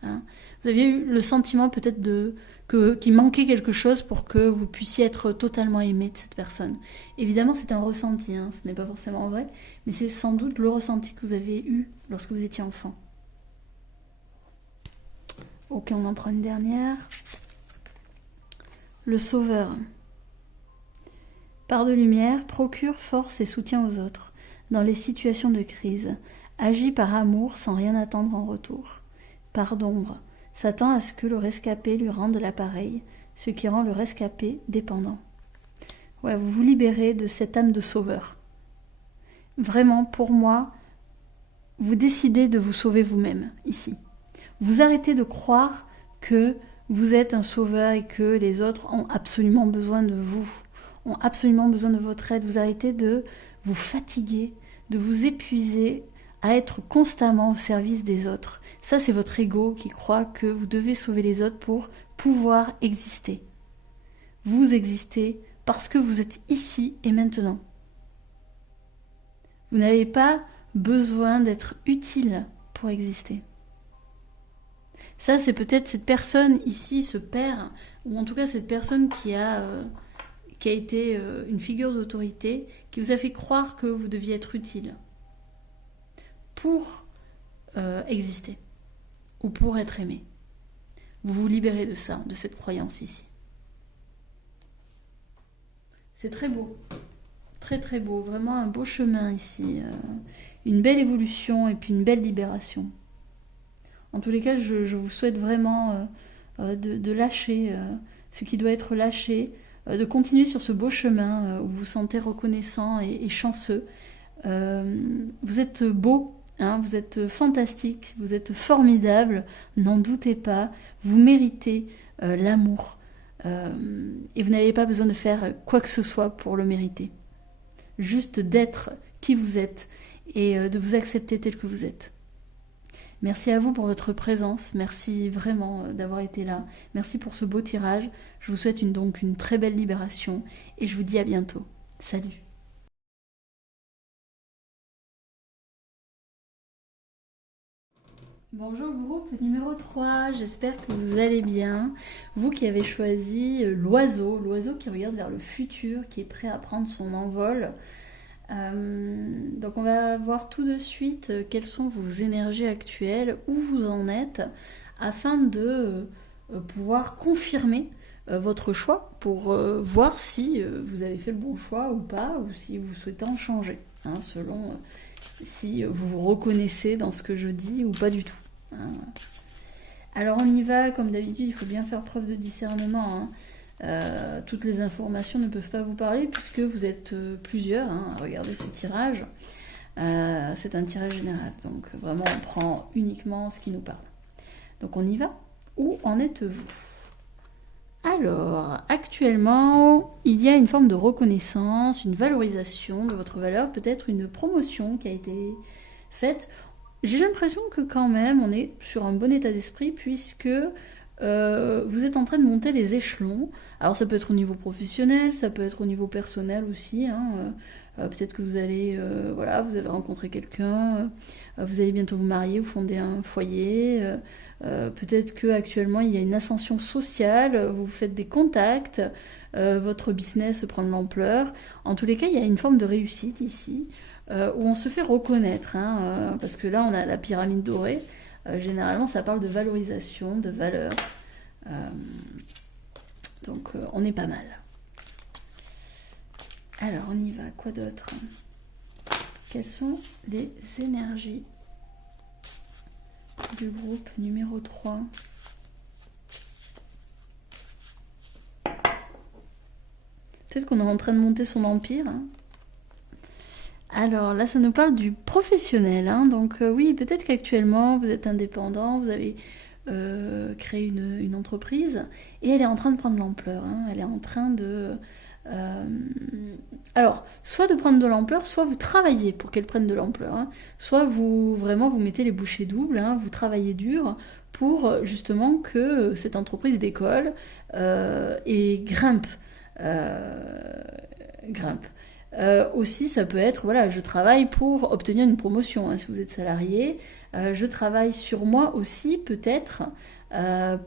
Hein. Vous aviez eu le sentiment peut-être qu'il manquait quelque chose pour que vous puissiez être totalement aimé de cette personne. Évidemment, c'est un ressenti, hein, ce n'est pas forcément vrai, mais c'est sans doute le ressenti que vous avez eu lorsque vous étiez enfant. Ok, on en prend une dernière. Le sauveur. Part de lumière, procure force et soutien aux autres dans les situations de crise. Agit par amour sans rien attendre en retour. Part d'ombre, s'attend à ce que le rescapé lui rende l'appareil, ce qui rend le rescapé dépendant. Ouais, vous vous libérez de cette âme de sauveur. Vraiment, pour moi, vous décidez de vous sauver vous-même, ici. Vous arrêtez de croire que vous êtes un sauveur et que les autres ont absolument besoin de vous, ont absolument besoin de votre aide. Vous arrêtez de vous fatiguer, de vous épuiser, à être constamment au service des autres. Ça, c'est votre ego qui croit que vous devez sauver les autres pour pouvoir exister. Vous existez parce que vous êtes ici et maintenant. Vous n'avez pas besoin d'être utile pour exister. Ça, c'est peut-être cette personne ici, ce père, ou en tout cas cette personne qui a été une figure d'autorité, qui vous a fait croire que vous deviez être utile pour exister ou pour être aimé. Vous vous libérez de ça, de cette croyance ici. C'est très beau, très très beau, vraiment un beau chemin ici, une belle évolution et puis une belle libération. En tous les cas, je vous souhaite vraiment de lâcher ce qui doit être lâché, de continuer sur ce beau chemin où vous vous sentez reconnaissant et chanceux. Vous êtes beau. Hein, vous êtes fantastique, vous êtes formidable, n'en doutez pas, vous méritez l'amour et vous n'avez pas besoin de faire quoi que ce soit pour le mériter. Juste d'être qui vous êtes et de vous accepter tel que vous êtes. Merci à vous pour votre présence, merci vraiment d'avoir été là, merci pour ce beau tirage, je vous souhaite donc une très belle libération et je vous dis à bientôt. Salut. Bonjour groupe numéro 3, j'espère que vous allez bien. Vous qui avez choisi l'oiseau qui regarde vers le futur, qui est prêt à prendre son envol. Donc on va voir tout de suite quelles sont vos énergies actuelles, où vous en êtes, afin de pouvoir confirmer votre choix pour voir si vous avez fait le bon choix ou pas, ou si vous souhaitez en changer, hein, selon si vous vous reconnaissez dans ce que je dis ou pas du tout. Hein. Alors on y va, comme d'habitude, il faut bien faire preuve de discernement. Hein. Toutes les informations ne peuvent pas vous parler puisque vous êtes plusieurs hein, à regarder ce tirage. C'est un tirage général, donc vraiment on prend uniquement ce qui nous parle. Donc on y va. Où en êtes-vous? Alors, actuellement, il y a une forme de reconnaissance, une valorisation de votre valeur, peut-être une promotion qui a été faite. J'ai l'impression que quand même, on est sur un bon état d'esprit puisque vous êtes en train de monter les échelons. Alors ça peut être au niveau professionnel, ça peut être au niveau personnel aussi. Hein. Peut-être que vous allez, voilà, vous avez rencontré quelqu'un, vous allez bientôt vous marier, vous fondez un foyer. Peut-être qu'actuellement il y a une ascension sociale, vous faites des contacts, votre business prend de l'ampleur. En tous les cas, il y a une forme de réussite ici, où on se fait reconnaître, hein, parce que là on a la pyramide dorée. Généralement ça parle de valorisation, de valeur. Donc on est pas mal. Alors on y va, quoi d'autre? Quelles sont les énergies du groupe numéro 3? Peut-être qu'on est en train de monter son empire. Hein. Alors là, ça nous parle du professionnel. Hein. Donc oui, peut-être qu'actuellement, vous êtes indépendant, vous avez créé une entreprise et elle est en train de prendre de l'ampleur. Hein. Elle est en train de... alors, soit de prendre de l'ampleur, soit vous travaillez pour qu'elle prenne de l'ampleur. Hein. Soit vous mettez les bouchées doubles, hein, vous travaillez dur pour justement que cette entreprise décolle et grimpe. Grimpe. Aussi, ça peut être, voilà, je travaille pour obtenir une promotion, hein, si vous êtes salarié. Je travaille sur moi aussi, peut-être,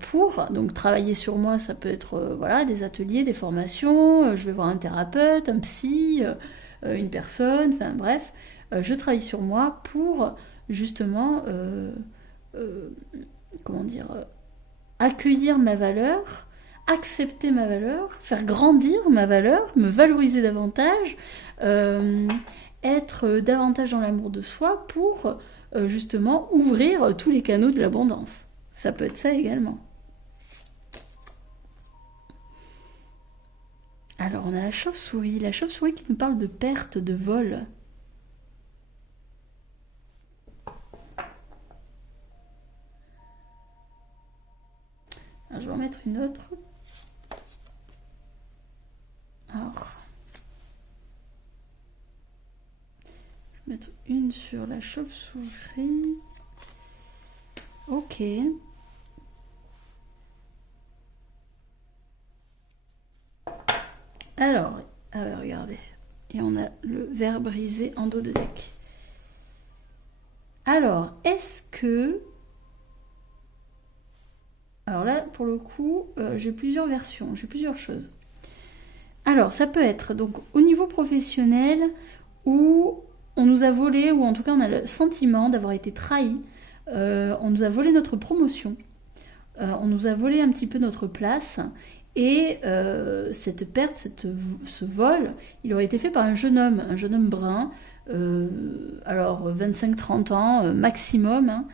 pour, donc travailler sur moi, ça peut être, voilà, des ateliers, des formations, je vais voir un thérapeute, un psy, une personne, enfin bref, je travaille sur moi pour, justement, comment dire, accueillir ma valeur, accepter ma valeur, faire grandir ma valeur, me valoriser davantage, être davantage dans l'amour de soi pour justement ouvrir tous les canaux de l'abondance. Ça peut être ça également. Alors on a la chauve-souris qui nous parle de perte, de vol. Alors, je vais en mettre une autre. Alors, je vais mettre une sur la chauve-souris. Ok. Alors, regardez. Et on a le verre brisé en dos de deck. Alors, est-ce que... Alors là, pour le coup, j'ai plusieurs versions, j'ai plusieurs choses. Alors, ça peut être donc au niveau professionnel où on nous a volé, ou en tout cas on a le sentiment d'avoir été trahi. On nous a volé notre promotion. On nous a volé un petit peu notre place. Et cette perte, ce vol, il aurait été fait par un jeune homme brun. Alors 25-30 ans maximum. Hein.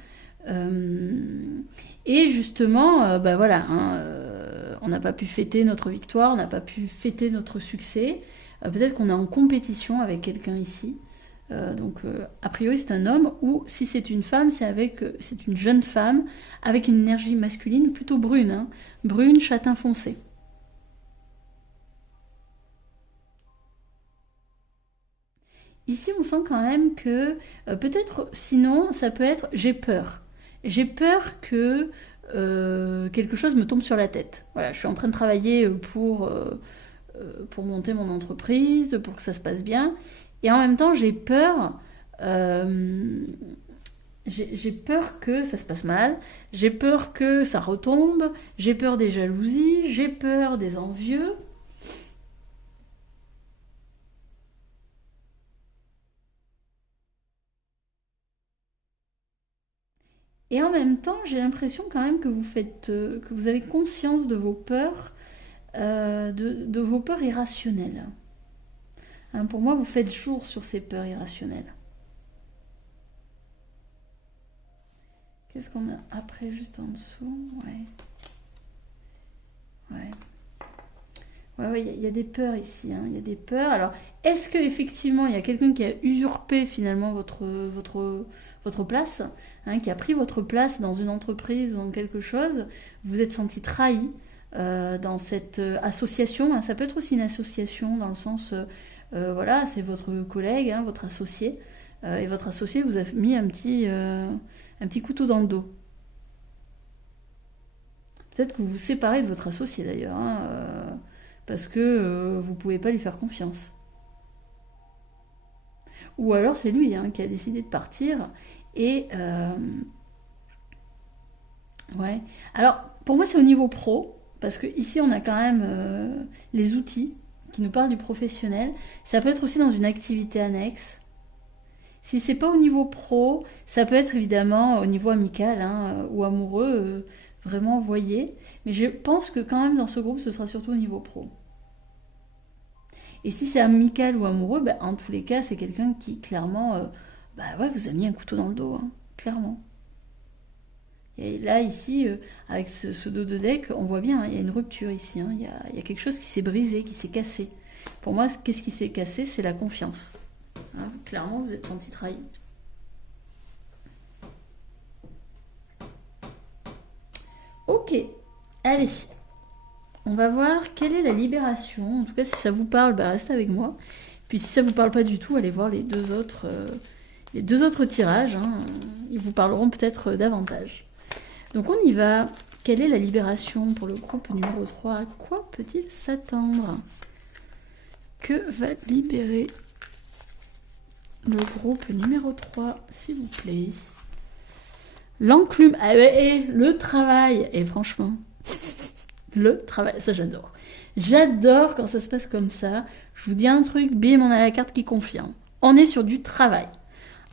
Et justement, ben voilà, hein, on n'a pas pu fêter notre victoire, on n'a pas pu fêter notre succès. Peut-être qu'on est en compétition avec quelqu'un ici. Donc, a priori, c'est un homme, ou si c'est une femme, c'est une jeune femme avec une énergie masculine plutôt brune, hein, brune, châtain foncé. Ici, on sent quand même que peut-être, sinon, ça peut être j'ai peur. J'ai peur que quelque chose me tombe sur la tête. Voilà, je suis en train de travailler pour monter mon entreprise, pour que ça se passe bien. Et en même temps, j'ai peur J'ai peur que ça se passe mal, j'ai peur que ça retombe, j'ai peur des jalousies, j'ai peur des envieux. Et en même temps, j'ai l'impression quand même que que vous avez conscience de vos peurs, de vos peurs irrationnelles. Hein, pour moi, vous faites jour sur ces peurs irrationnelles. Qu'est-ce qu'on a après, juste en dessous? Ouais. Ouais. Ouais, il y a des peurs ici, hein, il y a des peurs. Alors, est-ce qu'effectivement, il y a quelqu'un qui a usurpé finalement votre place, hein, qui a pris votre place dans une entreprise ou dans quelque chose? Vous vous êtes senti trahi dans cette association, hein. Ça peut être aussi une association dans le sens, voilà, c'est votre collègue, hein, votre associé, et votre associé vous a mis un petit couteau dans le dos. Peut-être que vous vous séparez de votre associé d'ailleurs, hein, parce que vous ne pouvez pas lui faire confiance. Ou alors c'est lui, hein, qui a décidé de partir. Et ouais. Alors pour moi c'est au niveau pro, parce que ici on a quand même les outils qui nous parlent du professionnel. Ça peut être aussi dans une activité annexe. Si c'est pas au niveau pro, ça peut être évidemment au niveau amical, hein, ou amoureux, vraiment voyez. Mais je pense que quand même dans ce groupe ce sera surtout au niveau pro. Et si c'est amical ou amoureux, bah, en tous les cas, c'est quelqu'un qui, clairement, bah ouais, vous a mis un couteau dans le dos, hein, clairement. Et là, ici, avec ce dos de deck, on voit bien, hein, il y a une rupture ici, hein, il y a quelque chose qui s'est brisé, qui s'est cassé. Pour moi, qu'est-ce qui s'est cassé? C'est la confiance. Hein, clairement, vous êtes senti trahi. Ok, allez, on va voir quelle est la libération. En tout cas, si ça vous parle, bah, restez avec moi. Puis si ça vous parle pas du tout, allez voir les deux autres tirages, hein. Ils vous parleront peut-être davantage. Donc on y va. Quelle est la libération pour le groupe numéro 3? À quoi peut-il s'attendre? Que va libérer le groupe numéro 3, s'il vous plaît? L'enclume. Ah, et le travail. Et franchement, le travail, ça j'adore. J'adore quand ça se passe comme ça. Je vous dis un truc, bim, on a la carte qui confirme. On est sur du travail.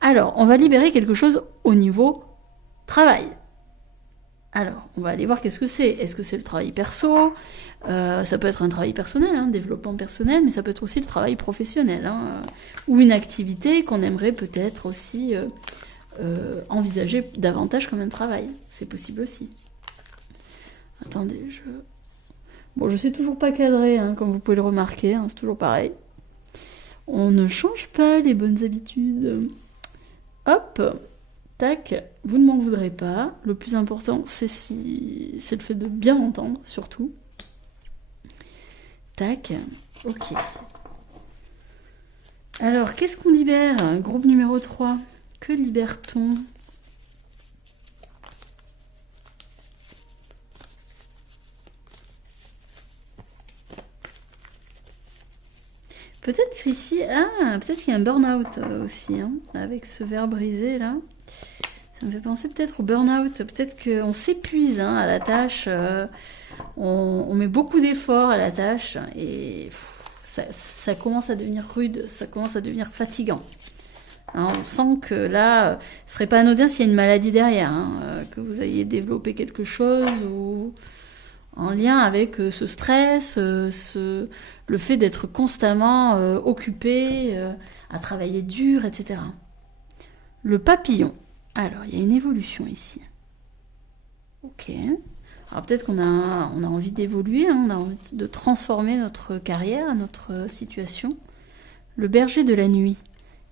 Alors, on va libérer quelque chose au niveau travail. Alors, on va aller voir qu'est-ce que c'est. Est-ce que c'est le travail perso? Ça peut être un travail personnel, hein, développement personnel, mais ça peut être aussi le travail professionnel, hein, ou une activité qu'on aimerait peut-être aussi envisager davantage comme un travail. C'est possible aussi. Attendez, Bon, je sais toujours pas cadrer, hein, comme vous pouvez le remarquer, hein, c'est toujours pareil. On ne change pas les bonnes habitudes. Hop, tac, vous ne m'en voudrez pas. Le plus important, c'est le fait de bien m'entendre, surtout. Tac, ok. Alors, qu'est-ce qu'on libère? Groupe numéro 3. Que libère-t-on? Peut-être ici, peut-être qu'il y a un burn-out aussi, hein, avec ce verre brisé là. Ça me fait penser peut-être au burn-out. Peut-être qu'on s'épuise, hein, à la tâche. On met beaucoup d'efforts à la tâche et ça commence à devenir rude, ça commence à devenir fatigant. Hein, on sent que là, ce serait pas anodin s'il y a une maladie derrière, hein, que vous ayez développé quelque chose ou en lien avec ce stress, le fait d'être constamment occupé, à travailler dur, etc. Le papillon. Alors, il y a une évolution ici. Ok. Alors peut-être qu'on a envie d'évoluer, hein, on a envie de transformer notre carrière, notre situation. Le berger de la nuit.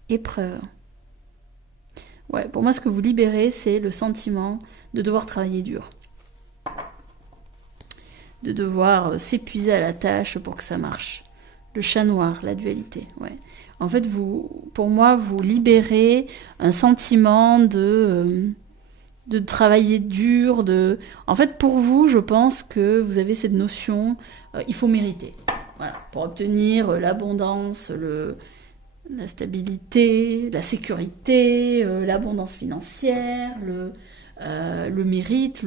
Épreuve. Ouais, pour moi, ce que vous libérez, c'est le sentiment de devoir travailler dur. De devoir s'épuiser à la tâche pour que ça marche. Le chat noir, la dualité, ouais. En fait, pour moi, vous libérez un sentiment de travailler dur, En fait, pour vous, je pense que vous avez cette notion, il faut mériter. Voilà, pour obtenir l'abondance, la stabilité, la sécurité, l'abondance financière, le mérite,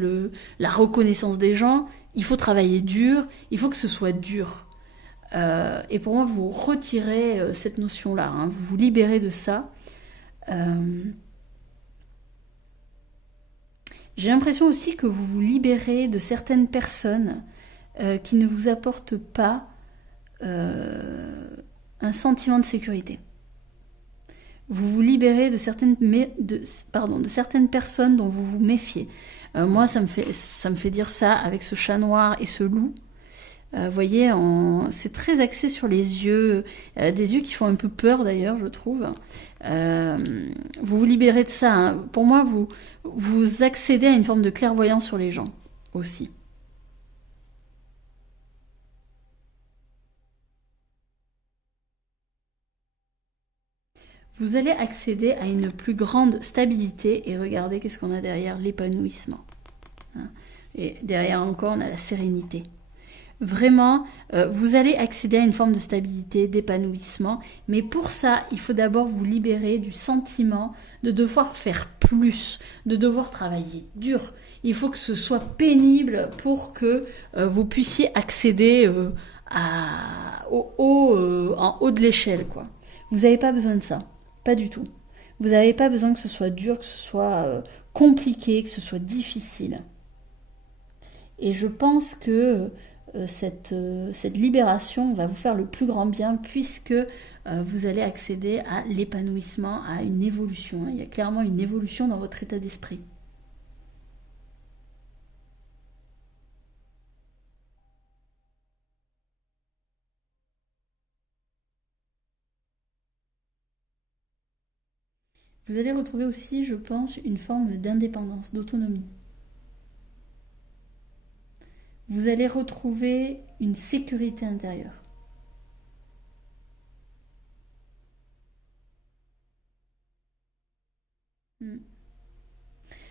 la reconnaissance des gens. Il faut travailler dur, il faut que ce soit dur. Et pour moi, vous retirez cette notion-là, hein, vous vous libérez de ça. J'ai l'impression aussi que vous vous libérez de certaines personnes qui ne vous apportent pas un sentiment de sécurité. Vous vous libérez de certaines personnes dont vous vous méfiez. Moi, ça me fait dire ça avec ce chat noir et ce loup. Vous voyez, c'est très axé sur les yeux, des yeux qui font un peu peur d'ailleurs, je trouve. Vous vous libérez de ça, hein. Pour moi, vous accédez à une forme de clairvoyance sur les gens aussi. Vous allez accéder à une plus grande stabilité et regardez qu'est-ce qu'on a derrière l'épanouissement. Hein. Et derrière encore, on a la sérénité. Vraiment, vous allez accéder à une forme de stabilité, d'épanouissement, mais pour ça, il faut d'abord vous libérer du sentiment de devoir faire plus, de devoir travailler dur. Il faut que ce soit pénible pour que vous puissiez accéder en haut de l'échelle, quoi. Vous n'avez pas besoin de ça, pas du tout. Vous n'avez pas besoin que ce soit dur, que ce soit compliqué, que ce soit difficile. Et je pense que cette libération va vous faire le plus grand bien puisque vous allez accéder à l'épanouissement, à une évolution. Il y a clairement une évolution dans votre état d'esprit. Vous allez retrouver aussi, je pense, une forme d'indépendance, d'autonomie. Vous allez retrouver une sécurité intérieure.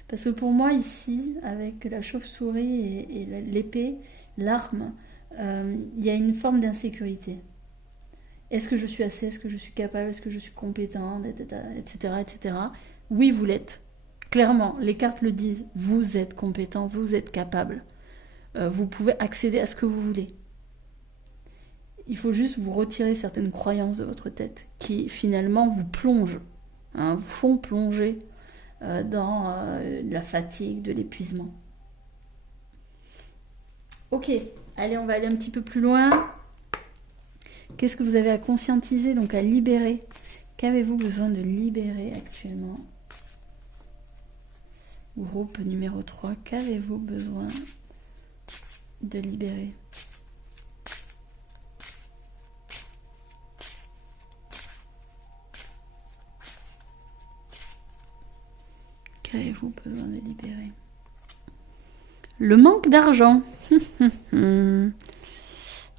Parce que pour moi ici, avec la chauve-souris et l'épée, l'arme, il y a une forme d'insécurité. Est-ce que je suis assez? Est-ce que je suis capable? Est-ce que je suis compétente? Etc. etc. Oui, vous l'êtes. Clairement, les cartes le disent. Vous êtes compétent, vous êtes capable. Vous pouvez accéder à ce que vous voulez. Il faut juste vous retirer certaines croyances de votre tête qui finalement vous plongent, hein, vous font plonger dans la fatigue, de l'épuisement. Ok, allez, on va aller un petit peu plus loin. Qu'est-ce que vous avez à conscientiser, donc à libérer? Qu'avez-vous besoin de libérer actuellement? Groupe numéro 3, qu'avez-vous besoin de libérer? Qu'avez-vous besoin de libérer? Le manque d'argent.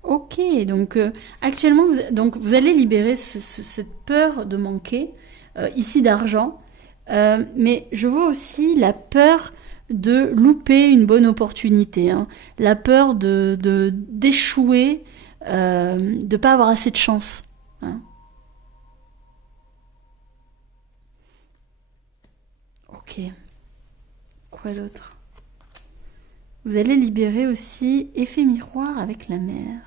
Ok, donc actuellement, vous allez libérer cette peur de manquer, ici d'argent, mais je vois aussi la peur de louper une bonne opportunité, hein, la peur d'échouer, de ne pas avoir assez de chance. Hein. Ok, quoi d'autre? Vous allez libérer aussi effet miroir avec la mer.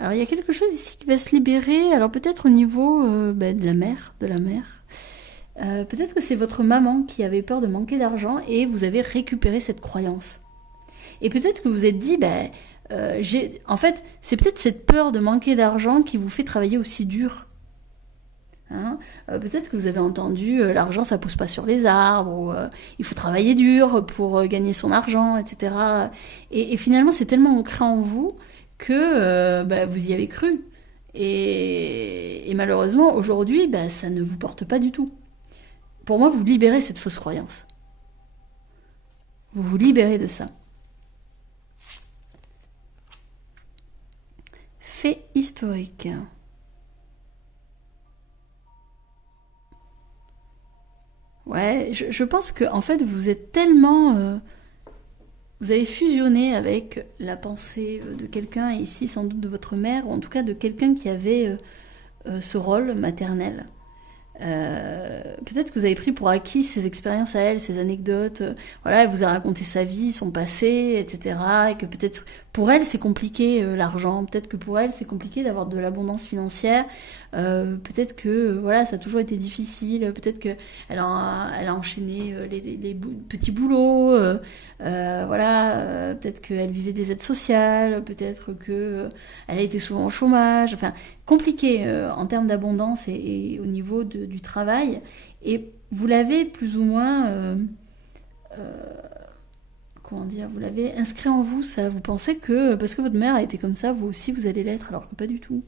Alors il y a quelque chose ici qui va se libérer, alors peut-être au niveau de la mer, peut-être que c'est votre maman qui avait peur de manquer d'argent et vous avez récupéré cette croyance. Et peut-être que vous vous êtes dit, en fait, c'est peut-être cette peur de manquer d'argent qui vous fait travailler aussi dur. Hein, peut-être que vous avez entendu l'argent ça pousse pas sur les arbres, ou il faut travailler dur pour gagner son argent, etc. Et finalement c'est tellement ancré en vous que vous y avez cru. Et malheureusement aujourd'hui ça ne vous porte pas du tout. Pour moi vous libérez cette fausse croyance. Vous vous libérez de ça. Fait historique. Ouais, je pense que en fait vous êtes tellement vous avez fusionné avec la pensée de quelqu'un, et ici sans doute de votre mère, ou en tout cas de quelqu'un qui avait ce rôle maternel. Peut-être que vous avez pris pour acquis ses expériences à elle, ses anecdotes. Voilà, elle vous a raconté sa vie, son passé, etc. Et que peut-être pour elle c'est compliqué l'argent. Peut-être que pour elle c'est compliqué d'avoir de l'abondance financière. Peut-être que voilà, ça a toujours été difficile. Peut-être que elle a enchaîné les petits boulots. Voilà, peut-être qu'elle vivait des aides sociales. Peut-être que elle a été souvent au chômage. Enfin, compliqué en termes d'abondance et au niveau du travail. Et vous l'avez plus ou moins, comment dire, vous l'avez inscrit en vous, ça. Vous pensez que parce que votre mère a été comme ça, vous aussi vous allez l'être, alors que pas du tout.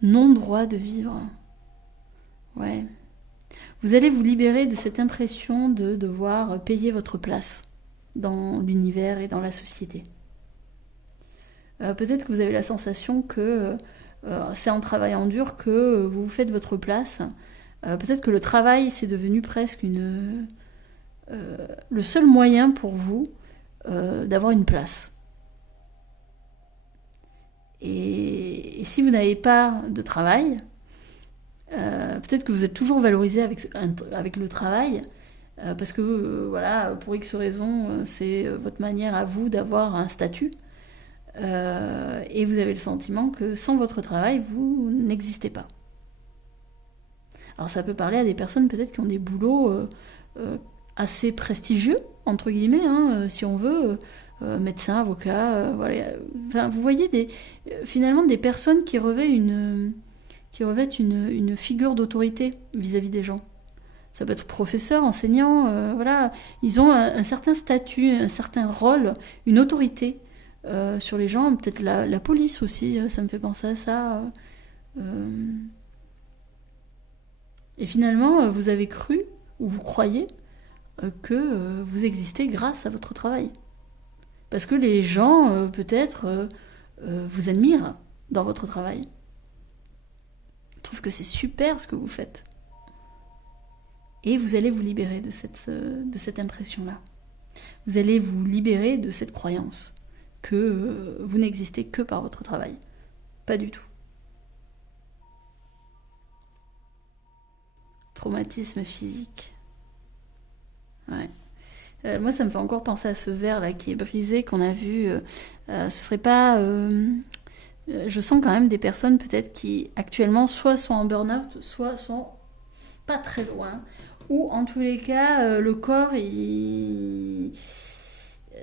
Non-droit de vivre. Ouais. Vous allez vous libérer de cette impression de devoir payer votre place dans l'univers et dans la société. Peut-être que vous avez la sensation que c'est en travaillant dur que vous vous faites votre place. Peut-être que le travail, c'est devenu presque le seul moyen pour vous d'avoir une place. Et si vous n'avez pas de travail, peut-être que vous êtes toujours valorisé avec le travail, parce que voilà, pour X raisons, c'est votre manière à vous d'avoir un statut. Et vous avez le sentiment que sans votre travail, vous n'existez pas. Alors ça peut parler à des personnes peut-être qui ont des boulots assez prestigieux, entre guillemets, hein, si on veut, médecin, avocat, voilà. Enfin, vous voyez finalement des personnes qui revêtent une figure d'autorité vis-à-vis des gens. Ça peut être professeur, enseignant, voilà. Ils ont un certain statut, un certain rôle, une autorité sur les gens. Peut-être la police aussi, ça me fait penser à ça. Et finalement, vous avez cru, ou vous croyez, que vous existez grâce à votre travail. Parce que les gens, peut-être, vous admirent dans votre travail. Ils trouvent que c'est super ce que vous faites. Et vous allez vous libérer de cette impression-là. Vous allez vous libérer de cette croyance que vous n'existez que par votre travail. Pas du tout. Traumatisme physique. Ouais. Moi, ça me fait encore penser à ce verre là qui est brisé, qu'on a vu. Ce serait pas. Je sens quand même des personnes peut-être qui actuellement soit sont en burn-out, soit sont pas très loin, ou en tous les cas, le corps,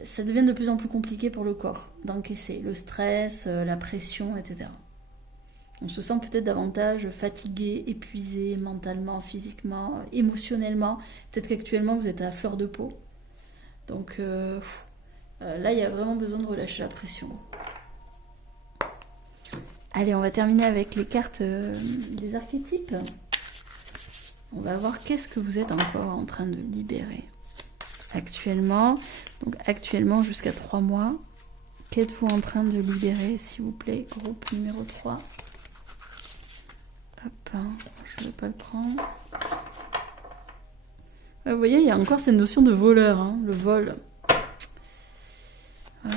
ça devient de plus en plus compliqué pour le corps d'encaisser le stress, la pression, etc. On se sent peut-être davantage fatigué, épuisé mentalement, physiquement, émotionnellement. Peut-être qu'actuellement vous êtes à fleur de peau. Donc là, il y a vraiment besoin de relâcher la pression. Allez, on va terminer avec les cartes des archétypes. On va voir qu'est-ce que vous êtes encore en train de libérer actuellement. Donc actuellement jusqu'à 3 mois. Qu'êtes-vous en train de libérer, s'il vous plaît? Groupe numéro 3. Hop, je ne vais pas le prendre. Vous voyez, il y a encore cette notion de voleur, hein, le vol. Ouais.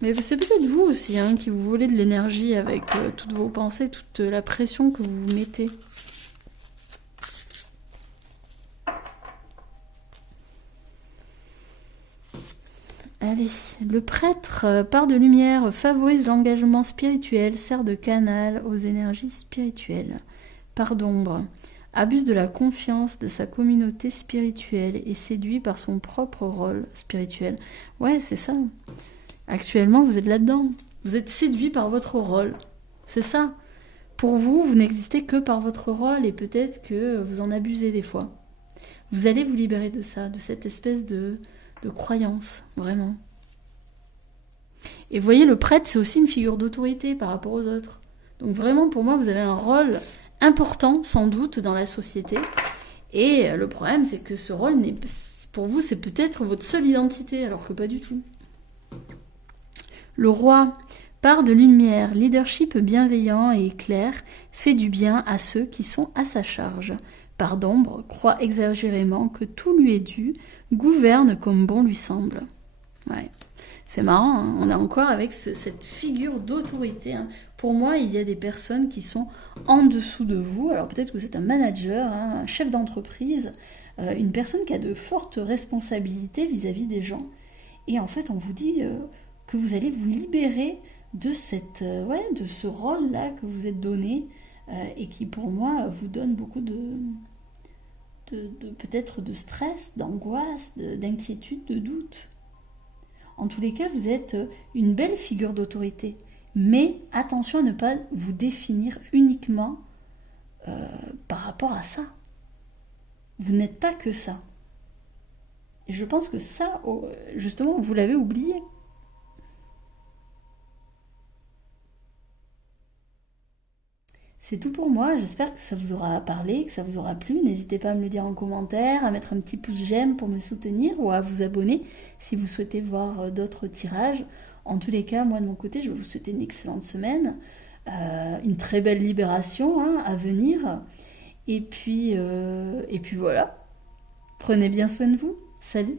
Mais c'est peut-être vous aussi hein, qui vous volez de l'énergie avec toutes vos pensées, toute la pression que vous vous mettez. Allez, le prêtre, part de lumière, favorise l'engagement spirituel, sert de canal aux énergies spirituelles. Part d'ombre, abuse de la confiance de sa communauté spirituelle et séduit par son propre rôle spirituel. Ouais, c'est ça. Actuellement, vous êtes là-dedans. Vous êtes séduit par votre rôle. C'est ça. Pour vous, vous n'existez que par votre rôle et peut-être que vous en abusez des fois. Vous allez vous libérer de ça, de cette espèce de croyance, vraiment. Et vous voyez, le prêtre, c'est aussi une figure d'autorité par rapport aux autres. Donc vraiment, pour moi, vous avez un rôle important, sans doute, dans la société. Et le problème, c'est que ce rôle, pour vous, c'est peut-être votre seule identité, alors que pas du tout. Le roi part de lumière, leadership bienveillant et clair, fait du bien à ceux qui sont à sa charge. part d'ombre, croit exagérément que tout lui est dû, gouverne comme bon lui semble. Ouais. C'est marrant, hein, on est encore avec cette figure d'autorité. Hein. Pour moi, il y a des personnes qui sont en dessous de vous. Alors peut-être que vous êtes un manager, hein, un chef d'entreprise, une personne qui a de fortes responsabilités vis-à-vis des gens. Et en fait, on vous dit que vous allez vous libérer de de ce rôle-là que vous êtes donné et qui, pour moi, vous donne beaucoup peut-être de stress, d'angoisse, d'inquiétude, de doute. En tous les cas, vous êtes une belle figure d'autorité. Mais attention à ne pas vous définir uniquement par rapport à ça. Vous n'êtes pas que ça. Et je pense que ça, justement, vous l'avez oublié. C'est tout pour moi, j'espère que ça vous aura parlé, que ça vous aura plu. N'hésitez pas à me le dire en commentaire, à mettre un petit pouce j'aime pour me soutenir ou à vous abonner si vous souhaitez voir d'autres tirages. En tous les cas, moi de mon côté, je vais vous souhaiter une excellente semaine, une très belle libération hein, à venir. Et puis voilà, prenez bien soin de vous. Salut!